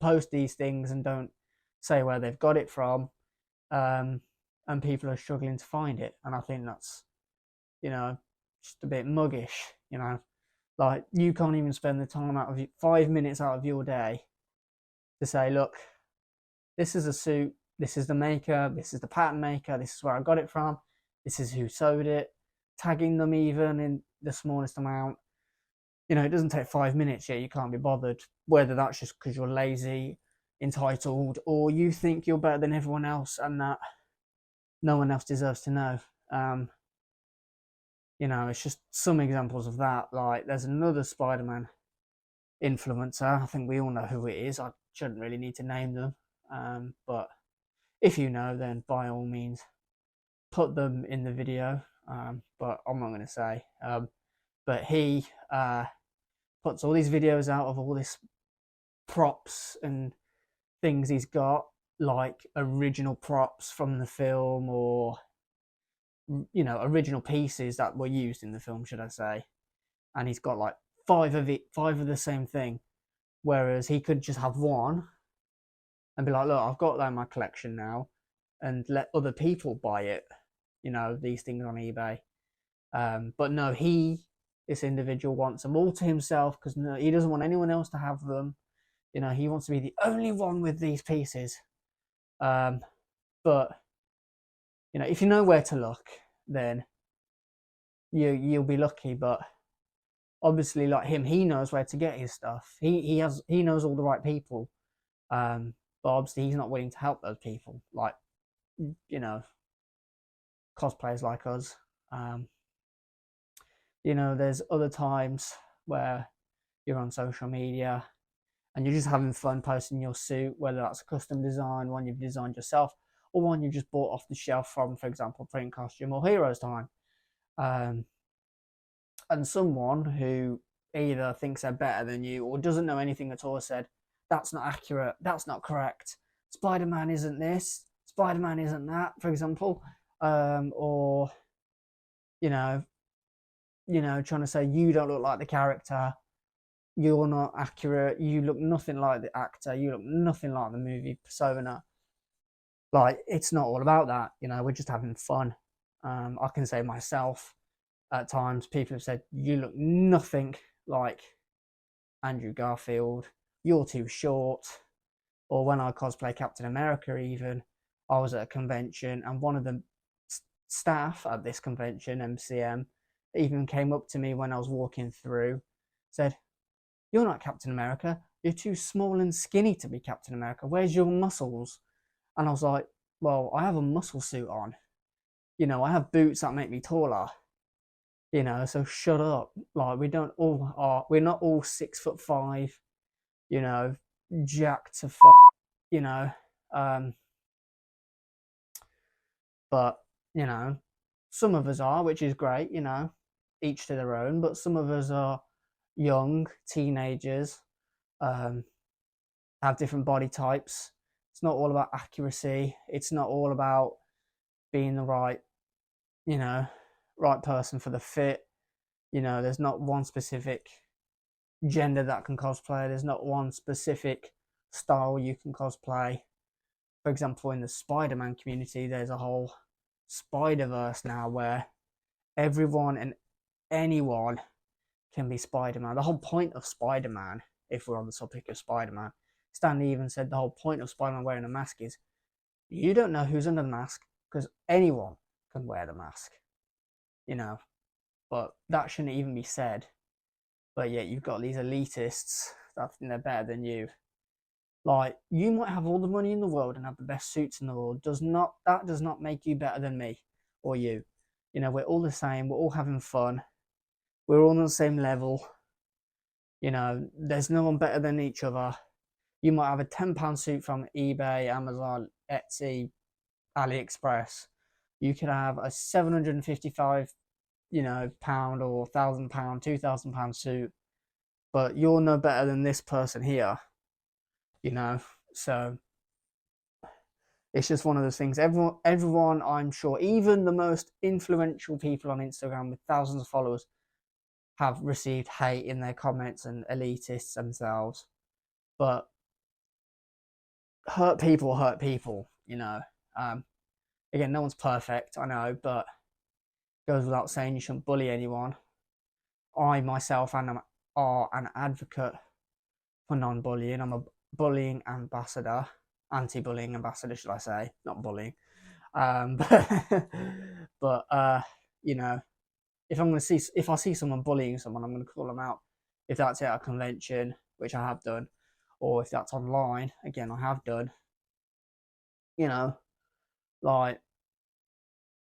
post these things and don't say where they've got it from, and people are struggling to find it. And I think that's just a bit muggish. Like, you can't even spend the time out of 5 minutes out of your day to say, look, this is a suit, this is the maker, this is the pattern maker, this is where I got it from, this is who sewed it, tagging them even in the smallest amount. It doesn't take 5 minutes, yet you can't be bothered, whether that's just because you're lazy, entitled, or you think you're better than everyone else and that no one else deserves to know. It's just some examples of that. Like, there's another Spider-Man influencer. I think we all know who it is. I shouldn't really need to name them. But if you know, then by all means, put them in the video. But I'm not going to say. But he puts all these videos out of all this props and things he's got, like original props from the film, or original pieces that were used in the film, should I say. And he's got like five of the same thing, whereas he could just have one and be like, look, I've got that in my collection now, and let other people buy it, these things on eBay. But no, this individual wants them all to himself because he doesn't want anyone else to have them. He wants to be the only one with these pieces. But if you know where to look, then you'll be lucky. But obviously, like him, he knows where to get his stuff. He knows all the right people. but obviously he's not willing to help those people, like, you know, cosplayers like us. You know, there's other times where you're on social media and you're just having fun posting your suit, whether that's a custom design, one you've designed yourself, or one you just bought off the shelf from, for example, Print Costume or Heroes Time. Um, and someone who either thinks they're better than you or doesn't know anything at all said, that's not accurate, that's not correct, Spider-Man isn't this, Spider-Man isn't that, for example. Or, you know, trying to say you don't look like the character, you're not accurate, you look nothing like the actor, you look nothing like the movie persona. Like, it's not all about that, you know, we're just having fun. I can say myself, at times people have said, you look nothing like Andrew Garfield, you're too short. Or when I cosplay Captain America, even, I was at a convention and one of the staff at this convention, MCM, even came up to me when I was walking through, said, you're not Captain America, you're too small and skinny to be Captain America, where's your muscles? And I was like, well, I have a muscle suit on, you know, I have boots that make me taller, you know, so shut up. Like, we're not all 6'5", you know, jacked to fuck, you know. But, you know, some of us are, which is great, you know, each to their own, but some of us are young teenagers, have different body types. It's not all about accuracy, it's not all about being the right, you know, right person for the fit. You know, there's not one specific gender that can cosplay, there's not one specific style you can cosplay. For example, in the Spider-Man community, there's a whole Spider-Verse now where everyone and anyone can be Spider-Man. The whole point of Spider-Man, if we're on the topic of Spider-Man, Stanley even said the whole point of Spider-Man wearing a mask is you don't know who's under the mask because anyone can wear the mask, you know. But that shouldn't even be said. But yet you've got these elitists that think they're better than you. Like, you might have all the money in the world and have the best suits in the world. That does not make you better than me or you. You know, we're all the same. We're all having fun. We're all on the same level. You know, there's no one better than each other. You might have a £10 suit from eBay, Amazon, Etsy, AliExpress. You could have a 755, you know, pound or £1,000, £2,000 suit, but you're no better than this person here. You know, so it's just one of those things. Everyone, I'm sure, even the most influential people on Instagram with thousands of followers, have received hate in their comments and elitists themselves. But hurt people, you know. Again, no one's perfect, I know, but it goes without saying you shouldn't bully anyone. I myself are an advocate for non-bullying. I'm a bullying ambassador, anti-bullying ambassador, should I say, not bullying. But you know, if I see someone bullying someone, I'm going to call them out. If that's at a convention, which I have done, or if that's online, again, I have done. You know, like,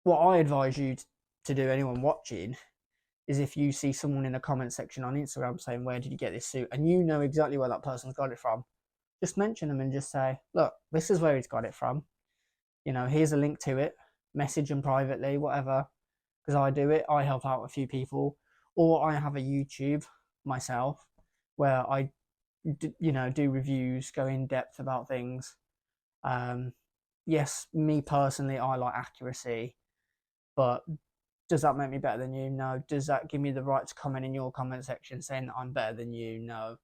what I advise you to do, anyone watching, is if you see someone in the comment section on Instagram saying, where did you get this suit? And you know exactly where that person's got it from, just mention them and just say, look, this is where he's got it from. You know, here's a link to it. Message them privately, whatever. Because I do it, I help out a few people. Or I have a YouTube myself where I, you know, do reviews, go in depth about things. Yes, me personally, I like accuracy, but does that make me better than you? No. Does that give me the right to comment in your comment section saying that I'm better than you? No.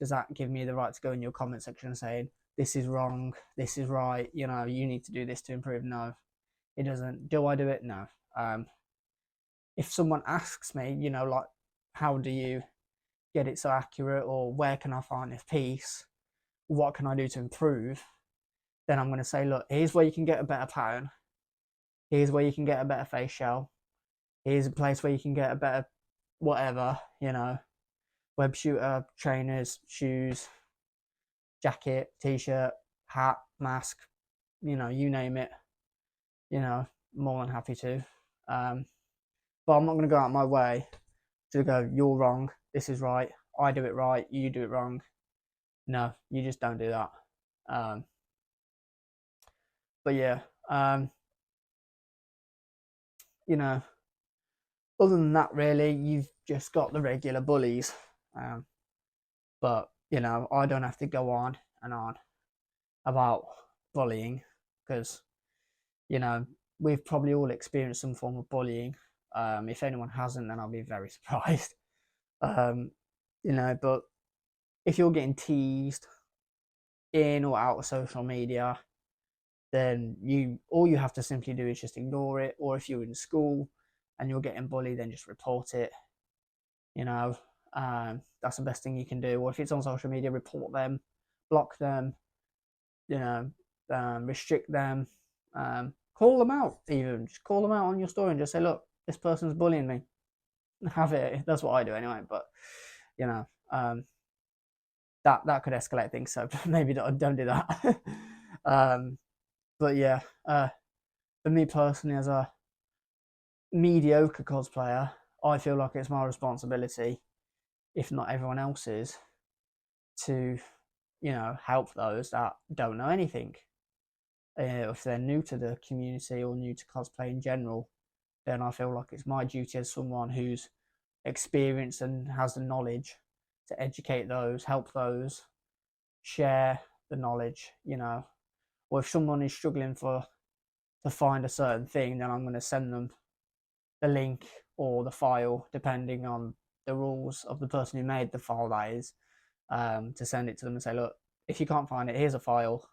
Does that give me the right to go in your comment section saying this is wrong, this is right, you know, you need to do this to improve? No, it doesn't. Do I do it? No. If someone asks me, you know, like, how do you get it so accurate, or where can I find this piece? What can I do to improve? Then I'm going to say, look, here's where you can get a better pattern. Here's where you can get a better face shell. Here's a place where you can get a better whatever, you know, web shooter, trainers, shoes, jacket, t-shirt, hat, mask, you know, you name it, you know, more than happy to. But I'm not going to go out my way to go, you're wrong, this is right, I do it right, you do it wrong. No, you just don't do that. But yeah, you know, other than that, really, you've just got the regular bullies. But, you know, I don't have to go on and on about bullying because, you know, we've probably all experienced some form of bullying. If anyone hasn't, then I'll be very surprised. You know, but if you're getting teased in or out of social media, then all you have to simply do is just ignore it. Or if you're in school and you're getting bullied, then just report it. You know, that's the best thing you can do. Or if it's on social media, report them, block them, you know, restrict them, call them out. Even just call them out on your story and just say, look, this person's bullying me. Have it. That's what I do anyway. But you know, that could escalate things. So maybe don't do that. But yeah, for me personally, as a mediocre cosplayer, I feel like it's my responsibility, if not everyone else's, to, you know, help those that don't know anything. If they're new to the community or new to cosplay in general, then I feel like it's my duty as someone who's experienced and has the knowledge to educate those, help those, share the knowledge, you know. Or if someone is struggling to find a certain thing, then I'm going to send them the link or the file, depending on the rules of the person who made the file, that is, to send it to them and say, look, if you can't find it, here's a file.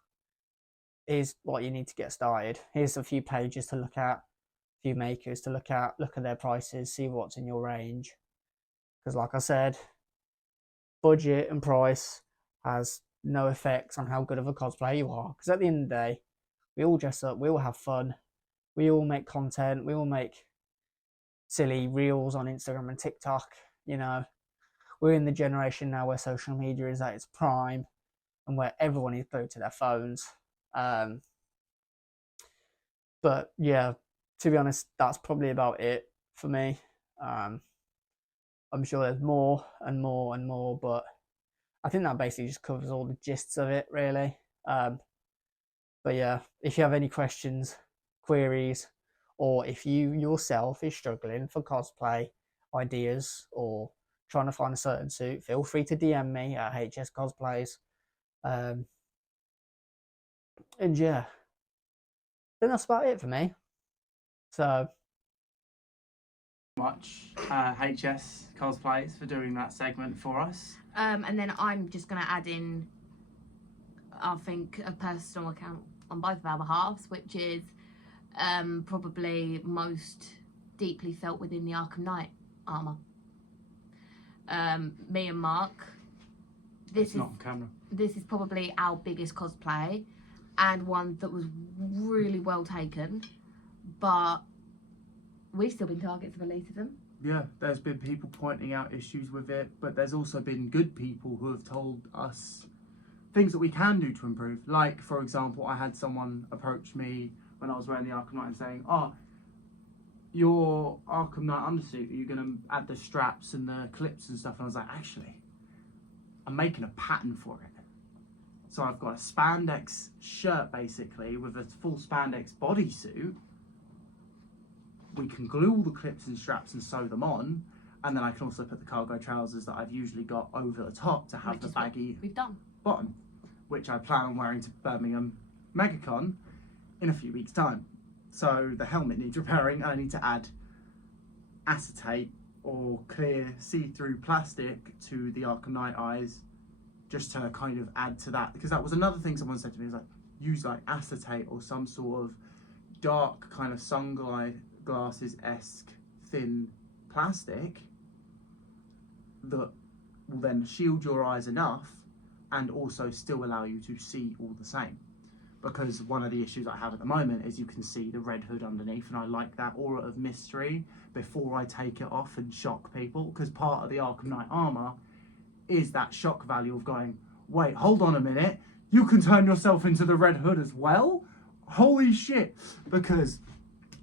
Here's what you need to get started. Here's a few pages to look at, a few makers to look at their prices, see what's in your range. Because like I said, budget and price has no effects on how good of a cosplayer you are. Because at the end of the day, we all dress up, we all have fun, we all make content, we all make silly reels on Instagram and TikTok. You know, we're in the generation now where social media is at its prime and where everyone is glued to their phones. But yeah, to be honest, that's probably about it for me. I'm sure there's more and more and more, but I think that basically just covers all the gists of it, really. But yeah, if you have any questions, queries, or if you yourself is struggling for cosplay ideas or trying to find a certain suit, feel free to DM me at HS Cosplays. And yeah, I think that's about it for me. So Much HS Cosplays for doing that segment for us. And then I'm just going to add in, I think, a personal account on both of our behalves, which is probably most deeply felt within the Arkham Knight armour. Me and Mark, this is probably our biggest cosplay, and one that was really well taken, but we've still been targets of elitism. Yeah, there's been people pointing out issues with it, but there's also been good people who have told us things that we can do to improve. Like, for example, I had someone approach me when I was wearing the Arkham Knight and saying, oh, your Arkham Knight undersuit, are you going to add the straps and the clips and stuff? And I was like, actually, I'm making a pattern for it. So I've got a spandex shirt, basically, with a full spandex bodysuit. We can glue all the clips and straps and sew them on, and then I can also put the cargo trousers that I've usually got over the top to have the baggy bottom, which I plan on wearing to Birmingham MegaCon in a few weeks' time. So the helmet needs repairing, and I need to add acetate or clear see-through plastic to the Arkham Knight eyes, just to kind of add to that, because that was another thing someone said to me, is like, use like acetate or some sort of dark kind of sunglasses-esque thin plastic that will then shield your eyes enough and also still allow you to see all the same. Because one of the issues I have at the moment is you can see the red hood underneath, and I like that aura of mystery before I take it off and shock people, because part of the Arkham Knight armour is that shock value of going, wait, hold on a minute, you can turn yourself into the Red Hood as well? Holy shit. Because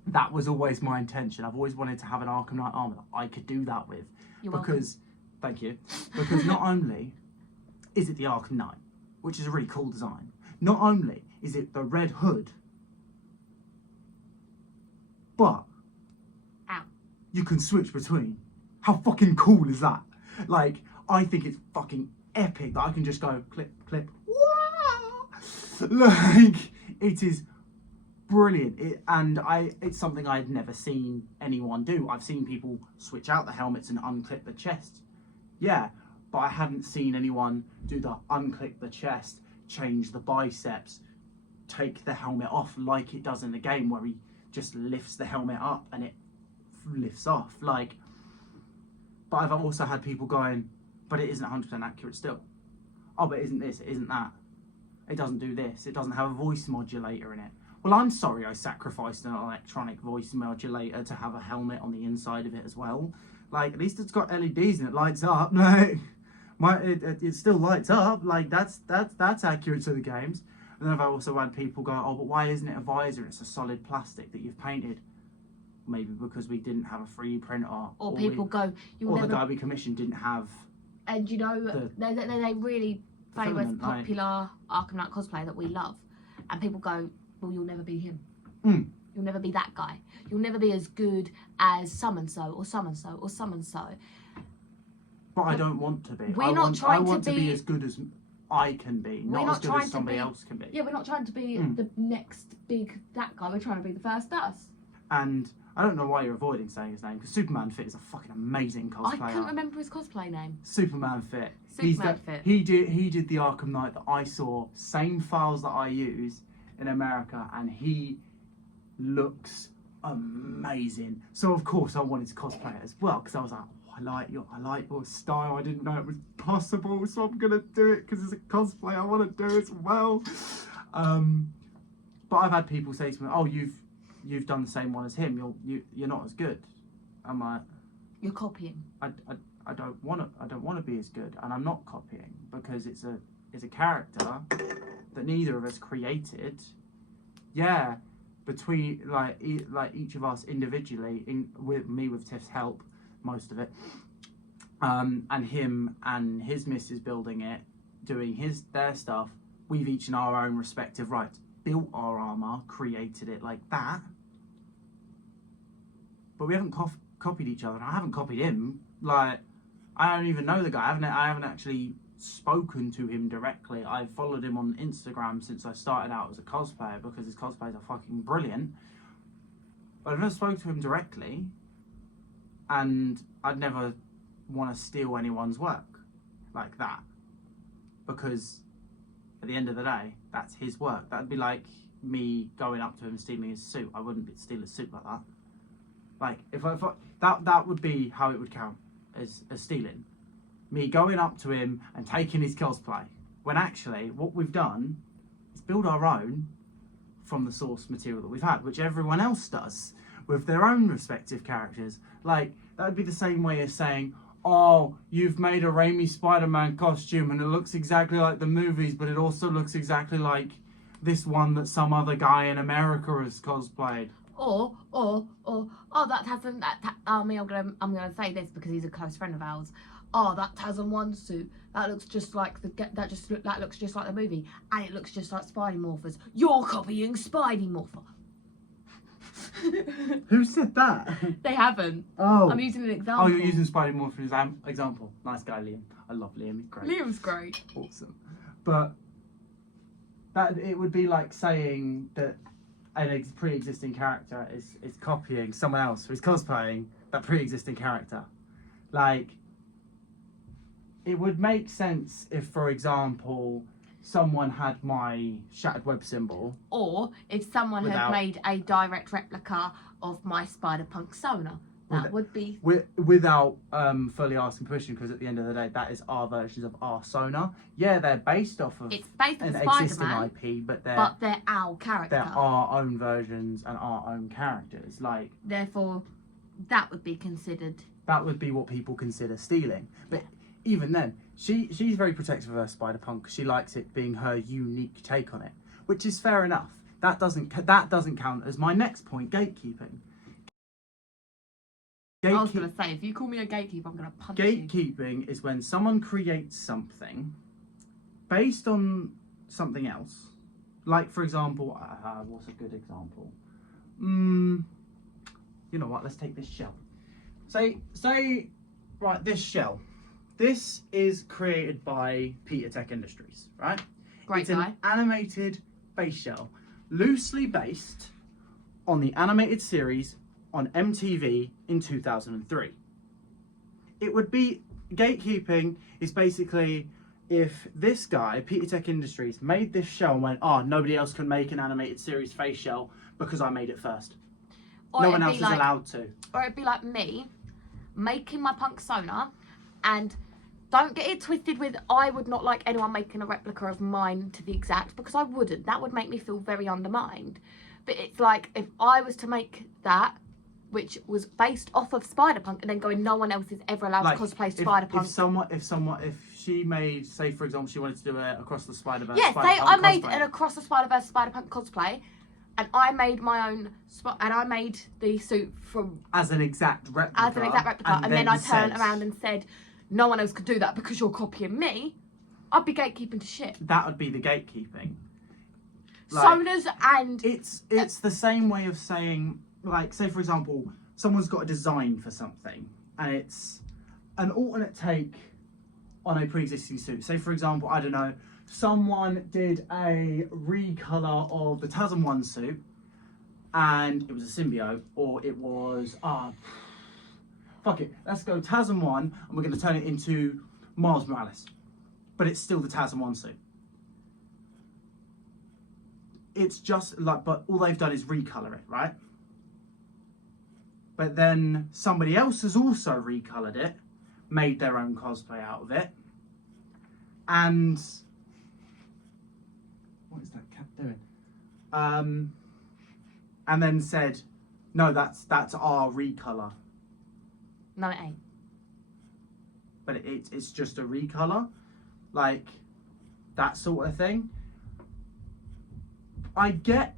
that was always my intention. I've always wanted to have an Arkham Knight armor that I could do that with. You're because, thank you. Because not only is it the Arkham Knight, which is a really cool design, not only is it the Red Hood, but Ow. you can switch between. How fucking cool is that? Like, I think it's fucking epic that I can just go clip, clip, wow! Like, it is brilliant. It's something I had never seen anyone do. I've seen people switch out the helmets and unclip the chest. Yeah, but I hadn't seen anyone do the unclip the chest, change the biceps, take the helmet off like it does in the game where he just lifts the helmet up and it lifts off. Like, but I've also had people going, but it isn't 100% accurate still. Oh, but it isn't this, it isn't that. It doesn't do this, it doesn't have a voice modulator in it. Well, I'm sorry I sacrificed an electronic voice modulator to have a helmet on the inside of it as well. Like, at least it's got LEDs and it lights up. Like, it still lights up. Like, that's accurate to the games. And then I've also had people go, oh, but why isn't it a visor? It's a solid plastic that you've painted. Maybe because we didn't have a 3D printer. Or people go, the guy we commissioned didn't have. And you know, they really famous, filament, popular Arkham Knight cosplayer that we love. And people go, well, you'll never be him. You'll never be that guy. You'll never be as good as some-and-so or some-and-so or some-and-so. But I don't want to be. I want to be as good as I can be, not as good as somebody else can be. Yeah, we're not trying to be the next big that guy. We're trying to be the first us. And I don't know why you're avoiding saying his name, because Superman Fit is a fucking amazing cosplayer. I can't remember his cosplay name. Superman Fit. Fit. He did the Arkham Knight that I saw, same files that I use in America, and he looks amazing. So of course I wanted to cosplay it as well, because I was like, oh, I like your style. I didn't know it was possible, so I'm gonna do it because it's a cosplay I want to do as well. But I've had people say to me, oh, you've done the same one as him. You're not as good. I'm like, you're copying. I don't want to be as good, and I'm not copying, because it's a character that neither of us created. Yeah, between like each of us individually, with Tiff's help, most of it, and him and his missus building it, doing their stuff. We've each in our own respective rights built our armor, created it like that, but we haven't copied each other. And I haven't copied him. Like, I don't even know the guy. I haven't actually spoken to him directly. I've followed him on Instagram since I started out as a cosplayer, because his cosplays are fucking brilliant. But I've never spoken to him directly, and I'd never want to steal anyone's work like that, because at the end of the day, that's his work. That'd be like me going up to him and stealing his suit. I wouldn't steal his suit like that. Like, if that would be how it would count as stealing. Me going up to him and taking his cosplay, when actually what we've done is build our own from the source material that we've had, which everyone else does with their own respective characters. Like, that would be the same way as saying, oh, you've made a Raimi Spider-Man costume and it looks exactly like the movies, but it also looks exactly like this one that some other guy in America has cosplayed. Or that hasn't I'm gonna say this because he's a close friend of ours. Oh, that Tasm One suit, that looks just like that looks just like the movie, and it looks just like Spidey Morphers. You're copying Spidey Morpher. Who said that? They haven't. Oh. I'm using an example. Oh, you're using Spidey Morpher as an example. Nice guy, Liam. I love Liam. He's great. Liam's great. Awesome. But that it would be like saying that a pre-existing character is copying someone else who's cosplaying that pre-existing character. Like, it would make sense if, for example, someone had my shattered web symbol, or if someone had made a direct replica of my Spider-Punk Sona. That would be without fully asking permission, because at the end of the day, that is our versions of our Sona. Yeah, they're based off of an existing IP, but they're our character. They're our own versions and our own characters. Like, therefore, that would be considered. That would be what people consider stealing. But even then, she's very protective of her Spider-Punk because she likes it being her unique take on it, which is fair enough. That doesn't count as my next point, gatekeeping. I was going to say, if you call me a gatekeeper, I'm going to punch you. Gatekeeping is when someone creates something based on something else. Like, for example, what's a good example? You know what? Let's take this shell. Say, right, this shell. This is created by Peter Tech Industries, right? Great guy. It's an animated base shell, loosely based on the animated series on MTV in 2003. It would be, gatekeeping is basically if this guy, Peter Tech Industries, made this shell and went, oh, nobody else can make an animated series face shell because I made it first. Or no one else is allowed to. Or it'd be like me making my punk Sona, and don't get it twisted with, I would not like anyone making a replica of mine to the exact, because I wouldn't. That would make me feel very undermined. But it's like, if I was to make that, which was based off of Spider-Punk, and then going, no one else is ever allowed to cosplay Spider-Punk. If she made, say for example, she wanted to do a Across the Spider-Verse. Yeah, say Spider-Punk I made cosplay. an Across the Spider-Verse Spider-Punk cosplay, and I made my own, and I made the suit from as an exact replica. And then I turned around and said, no one else could do that because you're copying me. I'd be gatekeeping to shit. That would be the gatekeeping. Sonas and it's the same way of saying, like, say for example, someone's got a design for something and it's an alternate take on a pre-existing suit. Say for example, I don't know, someone did a recolor of the TASM 1 suit and it was a symbiote, or it was fuck it, let's go TASM 1 and we're going to turn it into Miles Morales, but it's still the TASM 1 suit. It's just like, but all they've done is recolor it, right? But then somebody else has also recolored it, made their own cosplay out of it, and what is that cat doing? And then said, no, that's our recolor. no, it ain't. But it's just a recolor, like that sort of thing. I get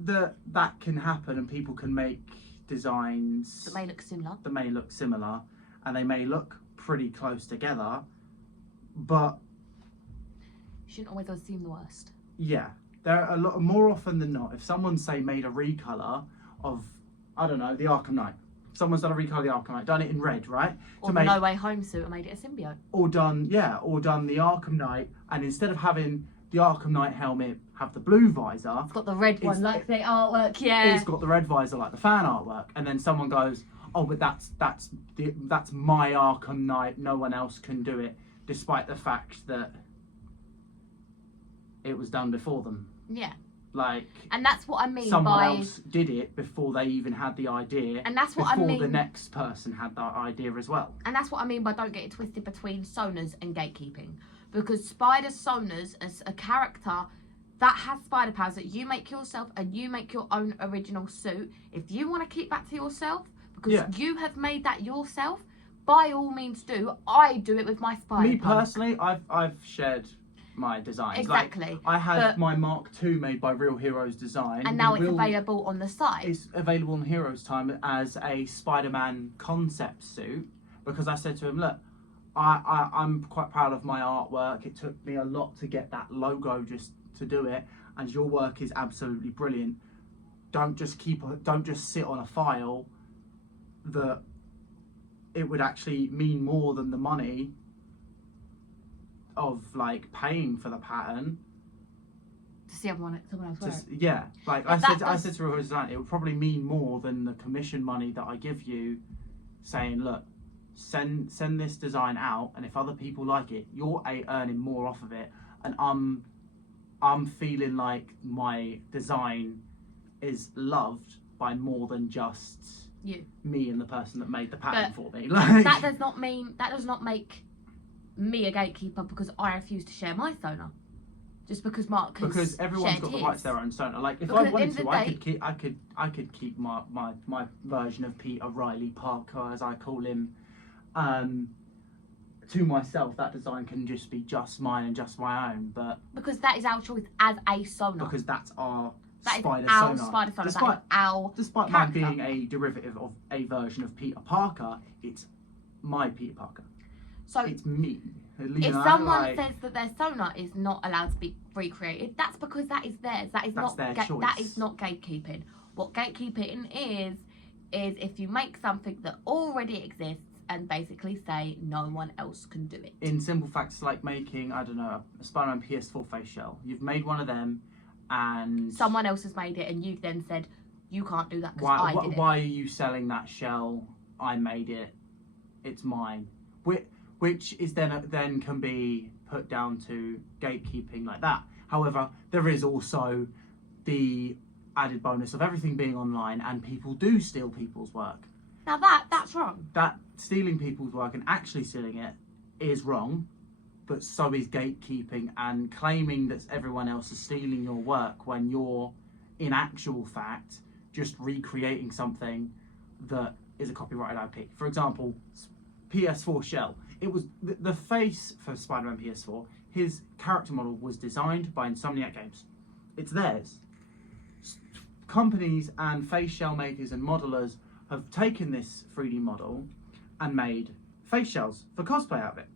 that can happen, and people can make designs That may look similar. And they may look pretty close together, but You shouldn't always assume the worst. yeah, there are a lot more often than not. If someone say made a recolor of, I don't know, the Arkham Knight, someone's done a recolor of the Arkham Knight, done it in red, right? Or the No Way Home suit and made it a symbiote. Or done the Arkham Knight, and instead of having the Arkham Knight helmet have the blue visor, It's got the red one like the artwork, yeah. It's got the red visor like the fan artwork, and then someone goes, oh, but that's my Arkham Knight, no one else can do it, despite the fact that it was done before them. Yeah. Like, and that's what I mean someone by else did it before they even had the idea, and that's what I before mean the next person had that idea as well. And that's what I mean by don't get it twisted between Sonas and gatekeeping, because Spider Sonas as a character that has spider powers that you make yourself, and you make your own original suit. If you want to keep that to yourself because you have made that yourself, by all means do. I do it with my spider. Me personally, I've shared my designs. Exactly. Like, I had my Mark II made by Real Heroes Design, and now it's available on the site. It's available on Heroes Time as a Spider-Man concept suit, because I said to him, look, I'm quite proud of my artwork. It took me a lot to get that logo just to do it, and your work is absolutely brilliant. Don't just sit on a file. That it would actually mean more than the money of like paying for the pattern to see someone else wear it. Yeah, like I said to Real Design, it would probably mean more than the commission money that I give you, saying, look, send this design out, and if other people like it, you're earning more off of it, and I'm feeling like my design is loved by more than just you, me, and the person that made the pattern for me. Like, that does not make me a gatekeeper because I refuse to share my Sona. Just because Mark has because everyone's got the right to their own Sona. Like, if I wanted to, I could keep my version of Peter Riley Parker, as I call him, to myself, that design can just be just mine and just my own, but Because that is our choice as a sonar. because that's our That is spider our sonar. spider sonar. Despite, that is our despite mine character. being a derivative of a version of Peter Parker, it's my Peter Parker. So It's me. if someone says that their sonar is not allowed to be recreated, that's because that is theirs. That is That's not their choice. that is not gatekeeping. What gatekeeping is if you make something that already exists and basically say no one else can do it. In simple facts, it's like making, I don't know, a Spider-Man PS4 face shell. You've made one of them, and Someone else has made it, and you've then said you can't do that because I did it. why are you selling that shell? I made it. It's mine. Which is then can be put down to gatekeeping like that. However, there is also the added bonus of everything being online, and people do steal people's work. Now that's wrong. That stealing people's work and actually stealing it is wrong, but so is gatekeeping and claiming that everyone else is stealing your work when you're, in actual fact, just recreating something that is a copyrighted IP. For example, PS4 shell. It was the face for Spider-Man PS4. His character model was designed by Insomniac Games. It's theirs. Companies and face shell makers and modelers have taken this 3D model and made face shells for cosplay out of it.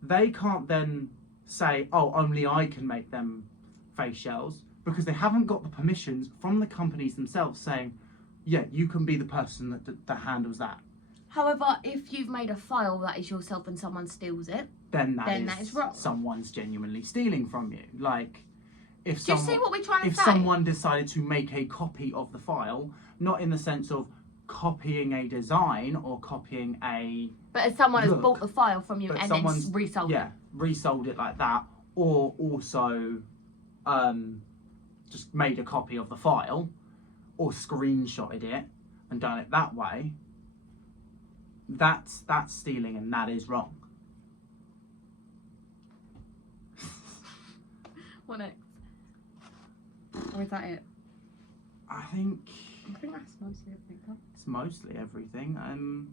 They can't then say, oh, only I can make them face shells, because they haven't got the permissions from the companies themselves saying, yeah, you can be the person that handles that. However, if you've made a file that is yourself and someone steals it, Then that is wrong. Someone's genuinely stealing from you. Like, if Do you see what we're trying to if say? someone decided to make a copy of the file, not in the sense of copying a design or copying a But if someone has look, bought the file from you but and then someone's resold it. resold it like that, or also just made a copy of the file or screenshotted it and done it that way, that's stealing, and that is wrong. What next? Or is that it? I think that's mostly everything. Huh? it's mostly everything.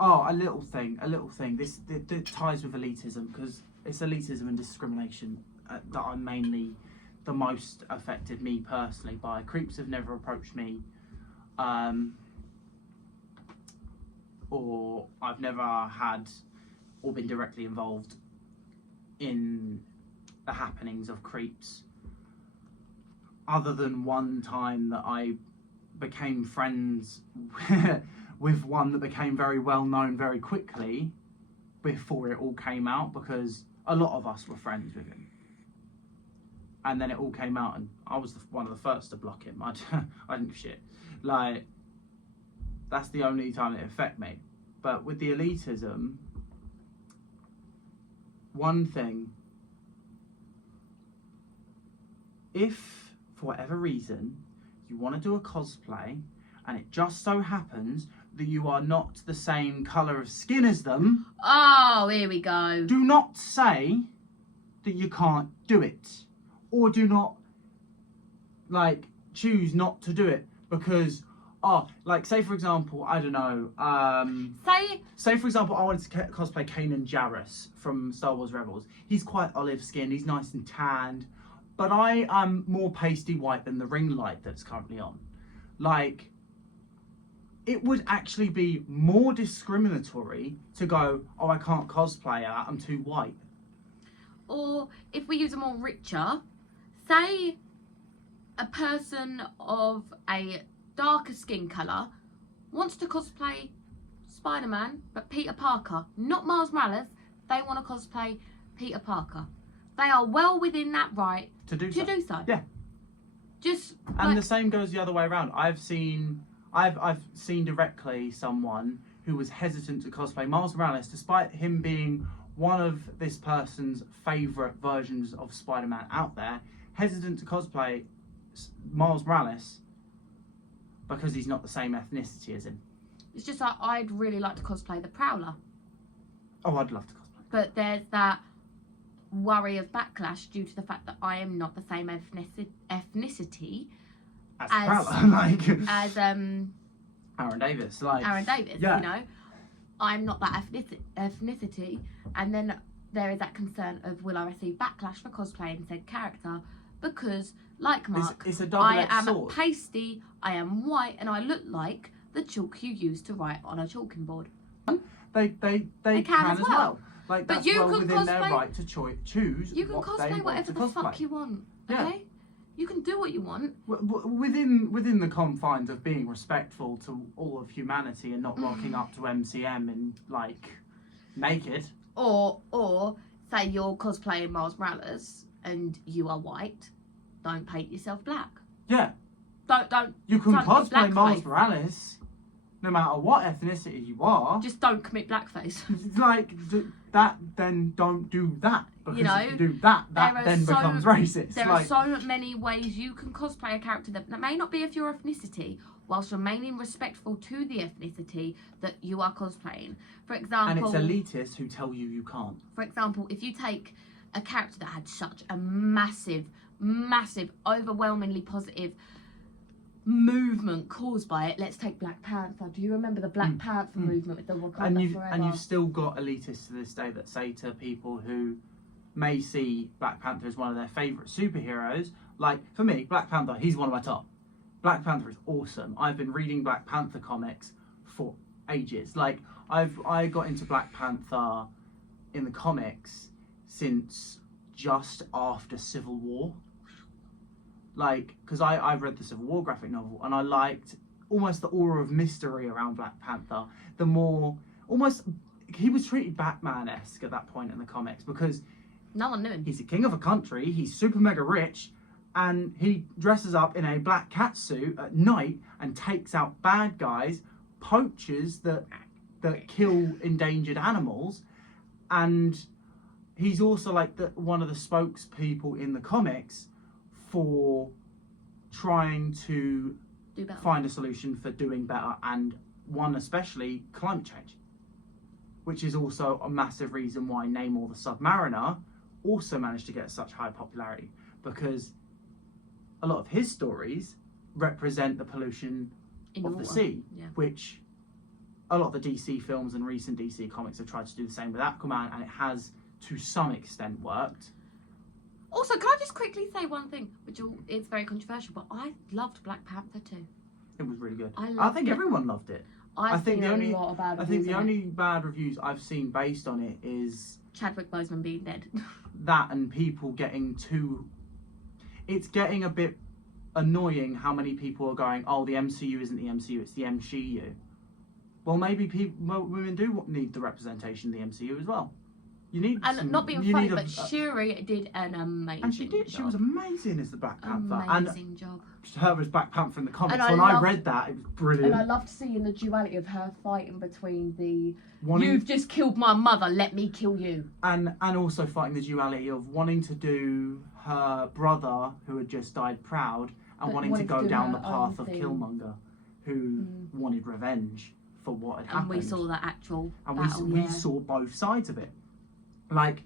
Oh, a little thing. This ties with elitism, because it's elitism and discrimination that I'm mainly the most affected, me personally, by. Creeps have never approached me, or I've never had or been directly involved in the happenings of creeps, other than one time that I became friends with one that became very well known very quickly before it all came out, because a lot of us were friends with him, and then it all came out and I was one of the first to block him. I didn't give a shit. Like, that's the only time it affected me. But with the elitism, one thing, if for whatever reason you want to do a cosplay and it just so happens that you are not the same colour of skin as them, Oh, here we go. do not say that you can't do it, or do not choose not to do it because say for example, I don't know, say for example I wanted to cosplay Kanan Jarrus from Star Wars Rebels. He's quite olive skinned, he's nice and tanned, but I am more pasty white than the ring light that's currently on. Like, it would actually be more discriminatory to go, oh, I can't cosplay that, I'm too white. Or if we use a more richer, say a person of a darker skin colour wants to cosplay Spider-Man, but Peter Parker, not Miles Morales. They want to cosplay Peter Parker. They are well within that right To do so. Yeah. Just And the same goes the other way around. I've seen directly someone who was hesitant to cosplay Miles Morales, despite him being one of this person's favourite versions of Spider-Man out there, hesitant to cosplay Miles Morales because he's not the same ethnicity as him. It's just like, I'd really like to cosplay the Prowler. Oh, I'd love to cosplay. But there's that worry of backlash due to the fact that I am not the same ethnicity As the Prowler, like. as Aaron Davis, like Aaron Davis, yeah. you know, I'm not that ethnicity, and then there is that concern of will I receive backlash for cosplaying said character because, like Mark, it's a I double-edged am sword. pasty, I am white, and I look like the chalk you use to write on a chalking board. They can as well. Like, But that's you well can within their cosplay- right to choose You can what they cosplay want whatever to the cosplay. fuck you want, Yeah. okay? You can do what you want. Within the confines of being respectful to all of humanity and not rocking up to MCM and like naked. Or say you're cosplaying Miles Morales and you are white, don't paint yourself black. Yeah. Don't. You can don't do cosplay Miles blackface. Morales, no matter what ethnicity you are. Just don't commit blackface. Like that, then don't do that. Because You know, if you do that, there are then so- becomes racist. There like, are so many ways you can cosplay a character that may not be of your ethnicity, whilst remaining respectful to the ethnicity that you are cosplaying. For example, and it's elitists who tell you you can't. For example, if you take a character that had such a massive, overwhelmingly positive movement caused by it, let's take Black Panther. Do you remember the Black Panther movement with the Wakanda Forever? And you've still got elitists to this day that say to people who may see Black Panther as one of their favourite superheroes, like, for me, Black Panther, he's one of my top. Black Panther is awesome. I've been reading Black Panther comics for ages. Like, I got into Black Panther in the comics since just after Civil War. Like, because I've read the Civil War graphic novel and I liked almost the aura of mystery around Black Panther. The more, almost, he was treated Batman-esque at that point in the comics because no one knew him. He's the king of a country, he's super mega rich, and he dresses up in a black cat suit at night and takes out bad guys, poachers that kill endangered animals, and he's also like one of the spokespeople in the comics for trying to find a solution for doing better, and one especially climate change, which is also a massive reason why Namor the Submariner also managed to get such high popularity, because a lot of his stories represent the pollution of the sea, which a lot of the DC films and recent DC comics have tried to do the same with Aquaman, and it has to some extent worked. Also, can I just quickly say one thing, which it's very controversial, but I loved Black Panther too. It was really good. I think everyone loved it. I think the only bad reviews I've seen based on it is Chadwick Boseman being dead. That, and people getting too... It's getting a bit annoying how many people are going, oh, the MCU isn't the MCU, it's the MCU. Well, maybe women do need the representation of the MCU as well. You need not being funny, but Shuri did an amazing and she did. job. She was amazing as the Black Panther. Amazing job. Her as Black Panther in the comics. And I read that, it was brilliant. And I loved seeing the duality of her fighting between you've just killed my mother, let me kill you. And also fighting the duality of wanting to do her brother, who had just died, proud, and wanting to go down the path of Killmonger, who wanted revenge for what had happened. And we saw that actual battle, we saw both sides of it. Like,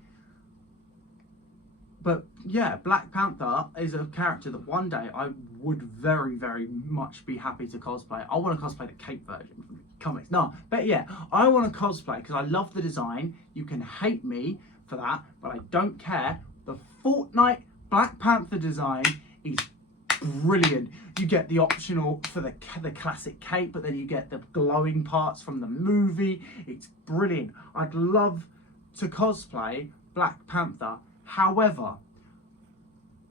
but yeah, Black Panther is a character that one day I would very, very much be happy to cosplay. I want to cosplay the Cape version from the comics. No, but yeah, I want to cosplay because I love the design. You can hate me for that, but I don't care. The Fortnite Black Panther design is brilliant. You get the optional for the classic cape, but then you get the glowing parts from the movie. It's brilliant. I'd love to cosplay Black Panther. However,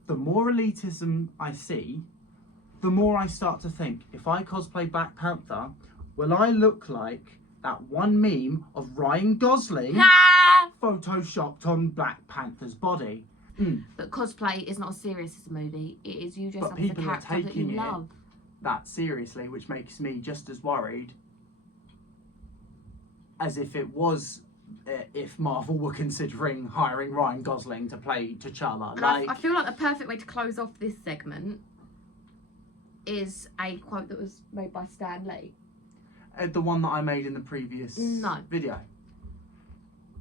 the more elitism I see, the more I start to think, if I cosplay Black Panther, will I look like that one meme of Ryan Gosling photoshopped on Black Panther's body? But cosplay is not as serious as a movie. It is you dress but up as a people are character that you taking love. That seriously, which makes me just as worried as if it was if Marvel were considering hiring Ryan Gosling to play T'Challa. And I feel like the perfect way to close off this segment is a quote that was made by Stan Lee. The one that I made in the previous video.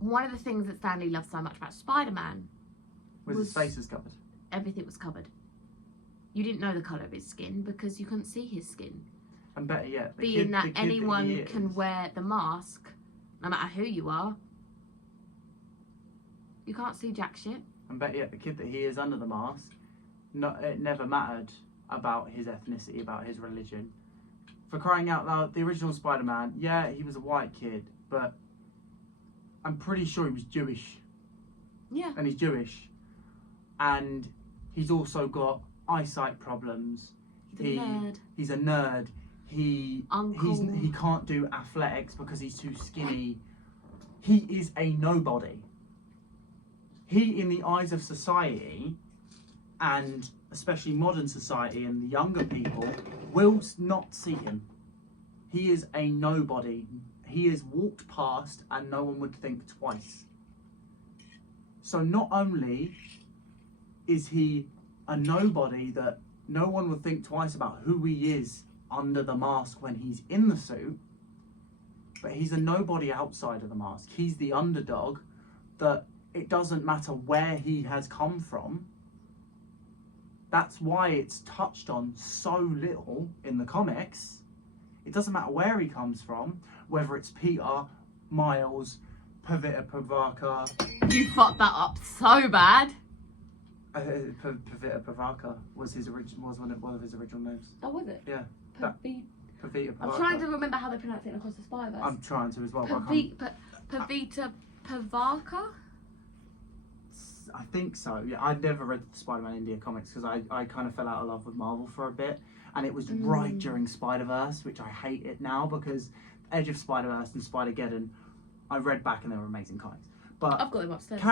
One of the things that Stan Lee loved so much about Spider-Man was his face was covered. Everything was covered. You didn't know the colour of his skin because you couldn't see his skin. And better yet, being that he anyone is, can wear the mask, no matter who you are. You can't see jack shit. And better yet, the kid that he is under the mask, it never mattered about his ethnicity, about his religion. For crying out loud, the original Spider-Man, yeah, he was a white kid, but I'm pretty sure he was Jewish. Yeah. And he's Jewish. And he's also got eyesight problems. He's a nerd. He can't do athletics because he's too skinny. He is a nobody. He, in the eyes of society, and especially modern society and the younger people, will not see him. He is a nobody. He is walked past and no one would think twice. So not only is he a nobody that no one would think twice about who he is under the mask when he's in the suit, but he's a nobody outside of the mask. He's the underdog that it doesn't matter where he has come from. That's why it's touched on so little in the comics. It doesn't matter where he comes from, whether it's Peter, Miles, Pavita Pavaka. You fucked that up so bad. Pavita Pavaka was one of his original names. Oh, was it? Yeah. Pavita Pavaka. I'm trying to remember how they pronounce it across the Spider-Verse. I'm trying to as well. But I can't. Pavita Pavaka? I think so. Yeah, I'd never read the Spider-Man India comics because I kind of fell out of love with Marvel for a bit, and it was right during Spider-Verse, which I hate it now because Edge of Spider-Verse and Spider-Geddon, I read back and they were amazing comics. But I've got them upstairs.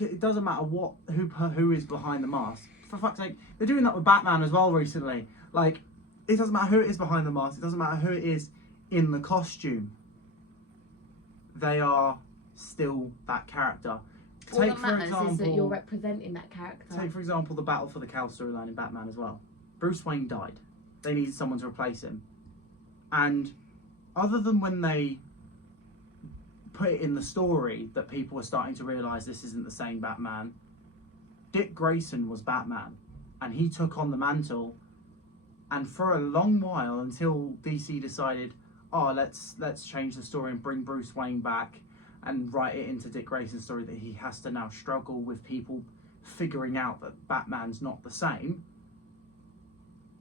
It doesn't matter who is behind the mask. For fuck's sake, they're doing that with Batman as well recently. Like, it doesn't matter who it is behind the mask. It doesn't matter who it is in the costume. They are still that character. All that matters is that you're representing that character. Take, for example, the Battle for the Cowl storyline in Batman as well. Bruce Wayne died. They needed someone to replace him. And other than when they put it in the story that people were starting to realise this isn't the same Batman, Dick Grayson was Batman. And he took on the mantle. And for a long while, until DC decided, oh, let's change the story and bring Bruce Wayne back and write it into Dick Grayson's story that he has to now struggle with people figuring out that Batman's not the same.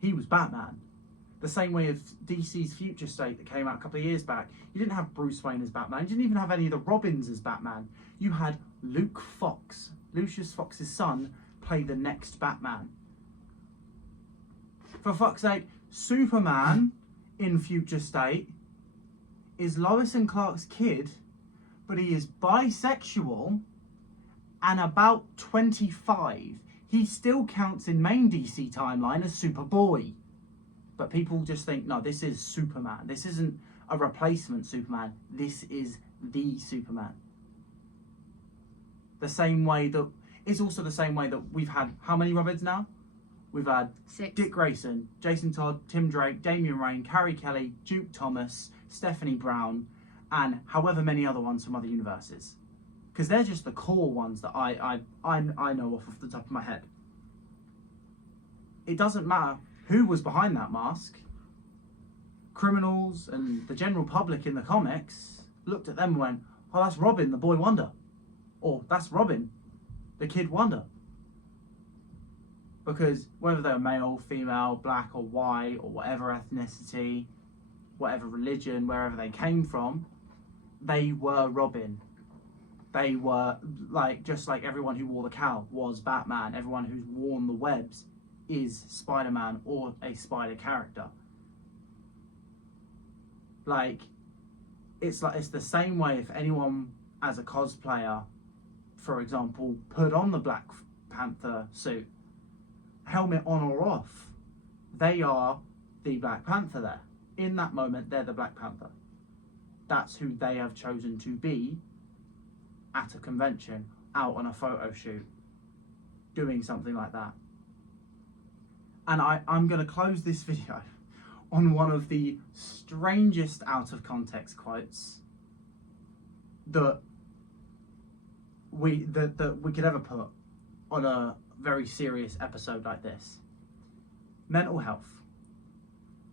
He was Batman. The same way as DC's Future State that came out a couple of years back. You didn't have Bruce Wayne as Batman. You didn't even have any of the Robins as Batman. You had Luke Fox, Lucius Fox's son, play the next Batman. For fuck's sake, Superman in Future State is Lois and Clark's kid, but he is bisexual and about 25. He still counts in main DC timeline as Superboy. But people just think, no, this is Superman. This isn't a replacement Superman. This is the Superman. The same way that, it's also the same way that we've had, how many Robins now? We've had 6. Dick Grayson, Jason Todd, Tim Drake, Damian Rain, Carrie Kelly, Duke Thomas, Stephanie Brown, and however many other ones from other universes, because they're just the core ones that I know off the top of my head. It doesn't matter who was behind that mask. Criminals and the general public in the comics looked at them and went, oh, that's Robin, the boy wonder, or that's Robin, the kid wonder. Because whether they're male, female, black or white, or whatever ethnicity, whatever religion, wherever they came from, they were Robin. They were, like, just like everyone who wore the cowl was Batman. Everyone who's worn the webs is Spider-Man or a spider character. Like, it's the same way if anyone as a cosplayer, for example, put on the Black Panther suit, helmet on or off, they are the Black Panther there. In that moment, they're the Black Panther. That's who they have chosen to be at a convention, out on a photo shoot, doing something like that. And I'm going to close this video on one of the strangest out of context quotes that we could ever put on a very serious episode like this. Mental health.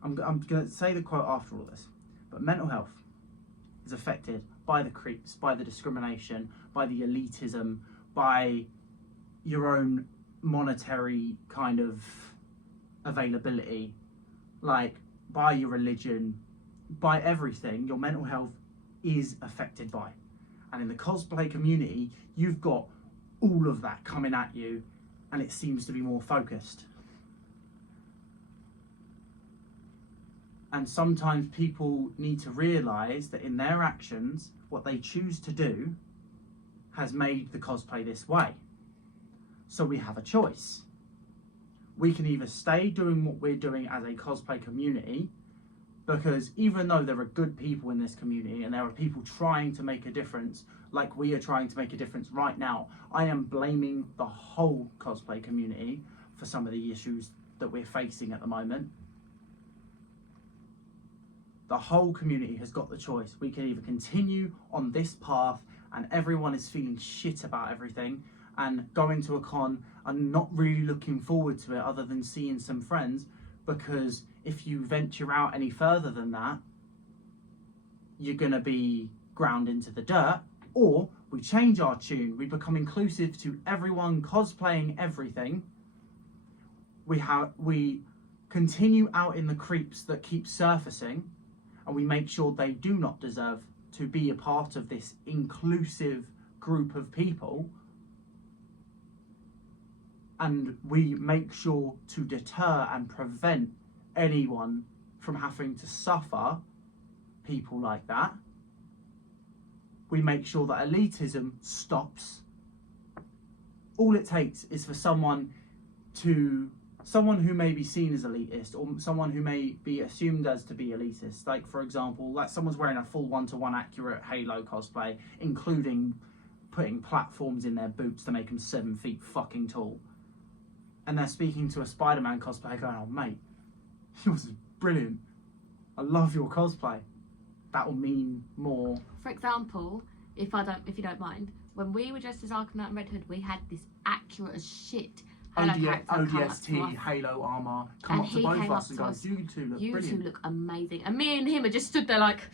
I'm going to say the quote after all this, but mental health is affected by the creeps, by the discrimination, by the elitism, by your own monetary kind of availability, like by your religion, by everything. Your mental health is affected by. And in the cosplay community, you've got all of that coming at you, and it seems to be more focused. And sometimes people need to realise that in their actions, what they choose to do has made the cosplay this way. So we have a choice. We can either stay doing what we're doing as a cosplay community, because even though there are good people in this community and there are people trying to make a difference, like we are trying to make a difference right now, I am blaming the whole cosplay community for some of the issues that we're facing at the moment. The whole community has got the choice. We can either continue on this path and everyone is feeling shit about everything and going to a con and not really looking forward to it other than seeing some friends, because if you venture out any further than that, you're going to be ground into the dirt. Or we change our tune, we become inclusive to everyone cosplaying everything. We continue out in the creeps that keep surfacing, and we make sure they do not deserve to be a part of this inclusive group of people. And we make sure to deter and prevent anyone from having to suffer people like that. We make sure that elitism stops. All it takes is for someone who may be seen as elitist, or someone who may be assumed as to be elitist. Like, for example, like someone's wearing a full 1-to-1 accurate Halo cosplay, including putting platforms in their boots to make them 7 feet fucking tall. And they're speaking to a Spider-Man cosplayer going, "Oh mate, yours is brilliant. I love your cosplay." That will mean more. For example, if you don't mind, when we were dressed as Arkham Knight and Red Hood, we had this accurate as shit ODST Halo armor come up to both of us and go, "You two look brilliant. You two look amazing." And me and him are just stood there like,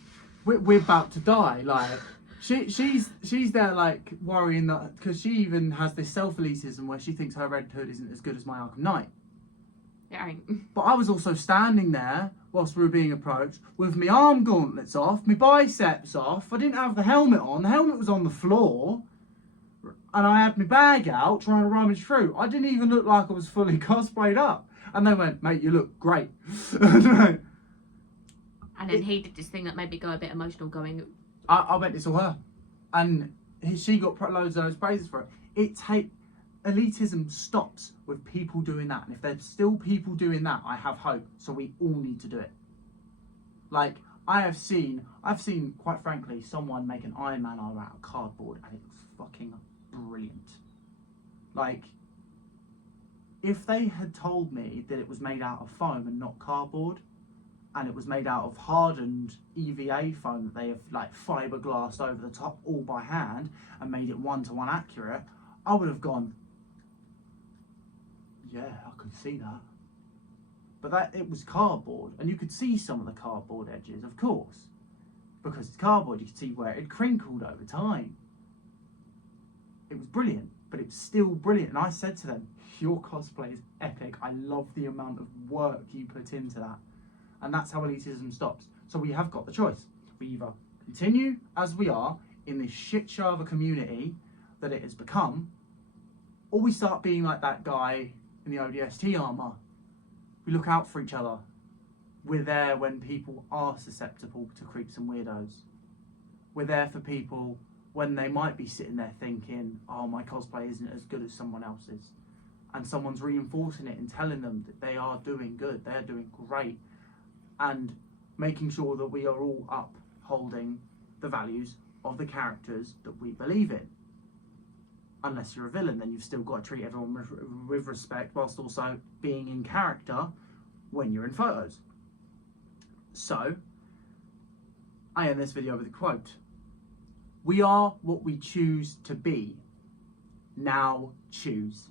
we're about to die. Like, she's there like worrying that, because she even has this self-elitism where she thinks her Red Hood isn't as good as my Arkham Knight. it ain't. But I was also standing there whilst we were being approached with my arm gauntlets off, my biceps off. I didn't have the helmet on. The helmet was on the floor. And I had my bag out trying to rummage through. I didn't even look like I was fully cosplayed up. And they went, "Mate, you look great." And then he did this thing that made me go a bit emotional, going, I bet it's all her. And she got loads of those praises for it. Elitism stops with people doing that. And if there's still people doing that, I have hope. So we all need to do it. Like, I've seen, quite frankly, someone make an Iron Man armor out of cardboard, and it looks fucking brilliant. Like, if they had told me that it was made out of foam and not cardboard, and it was made out of hardened EVA foam that they have like fiberglassed over the top all by hand and made it 1-to-1 accurate, I would have gone, yeah, I could see that. But it was cardboard, and you could see some of the cardboard edges, of course, because it's cardboard. You could see where it crinkled over time. It was brilliant, but it was still brilliant. And I said to them, "Your cosplay is epic. I love the amount of work you put into that." And that's how elitism stops. So we have got the choice. We either continue as we are in this shit show of a community that it has become, or we start being like that guy in the ODST armor. We look out for each other. We're there when people are susceptible to creeps and weirdos. We're there for people when they might be sitting there thinking, "Oh, my cosplay isn't as good as someone else's." And someone's reinforcing it and telling them that they are doing good, they're doing great. And making sure that we are all upholding the values of the characters that we believe in. Unless you're a villain, then you've still got to treat everyone with respect, whilst also being in character when you're in photos. So, I end this video with a quote. "We are what we choose to be. Now choose."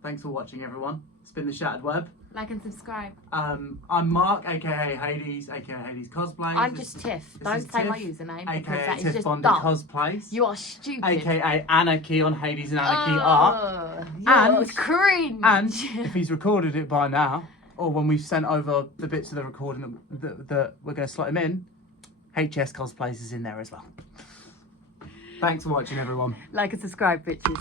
Thanks for watching, everyone. It's been The Shattered Web. Like and subscribe. I'm Mark, aka Hades, aka Hades Cosplays. I'm just Tiff. Don't say my Tiff, username because aka that is Tiff just Bondi dumb. Cosplays. You are stupid. AKA Anarchy on Hades and Anarchy Art. You're cringe. And if he's recorded it by now, or when we've sent over the bits of the recording that we're going to slot him in, HS Cosplays is in there as well. Thanks for watching, everyone. Like and subscribe, bitches.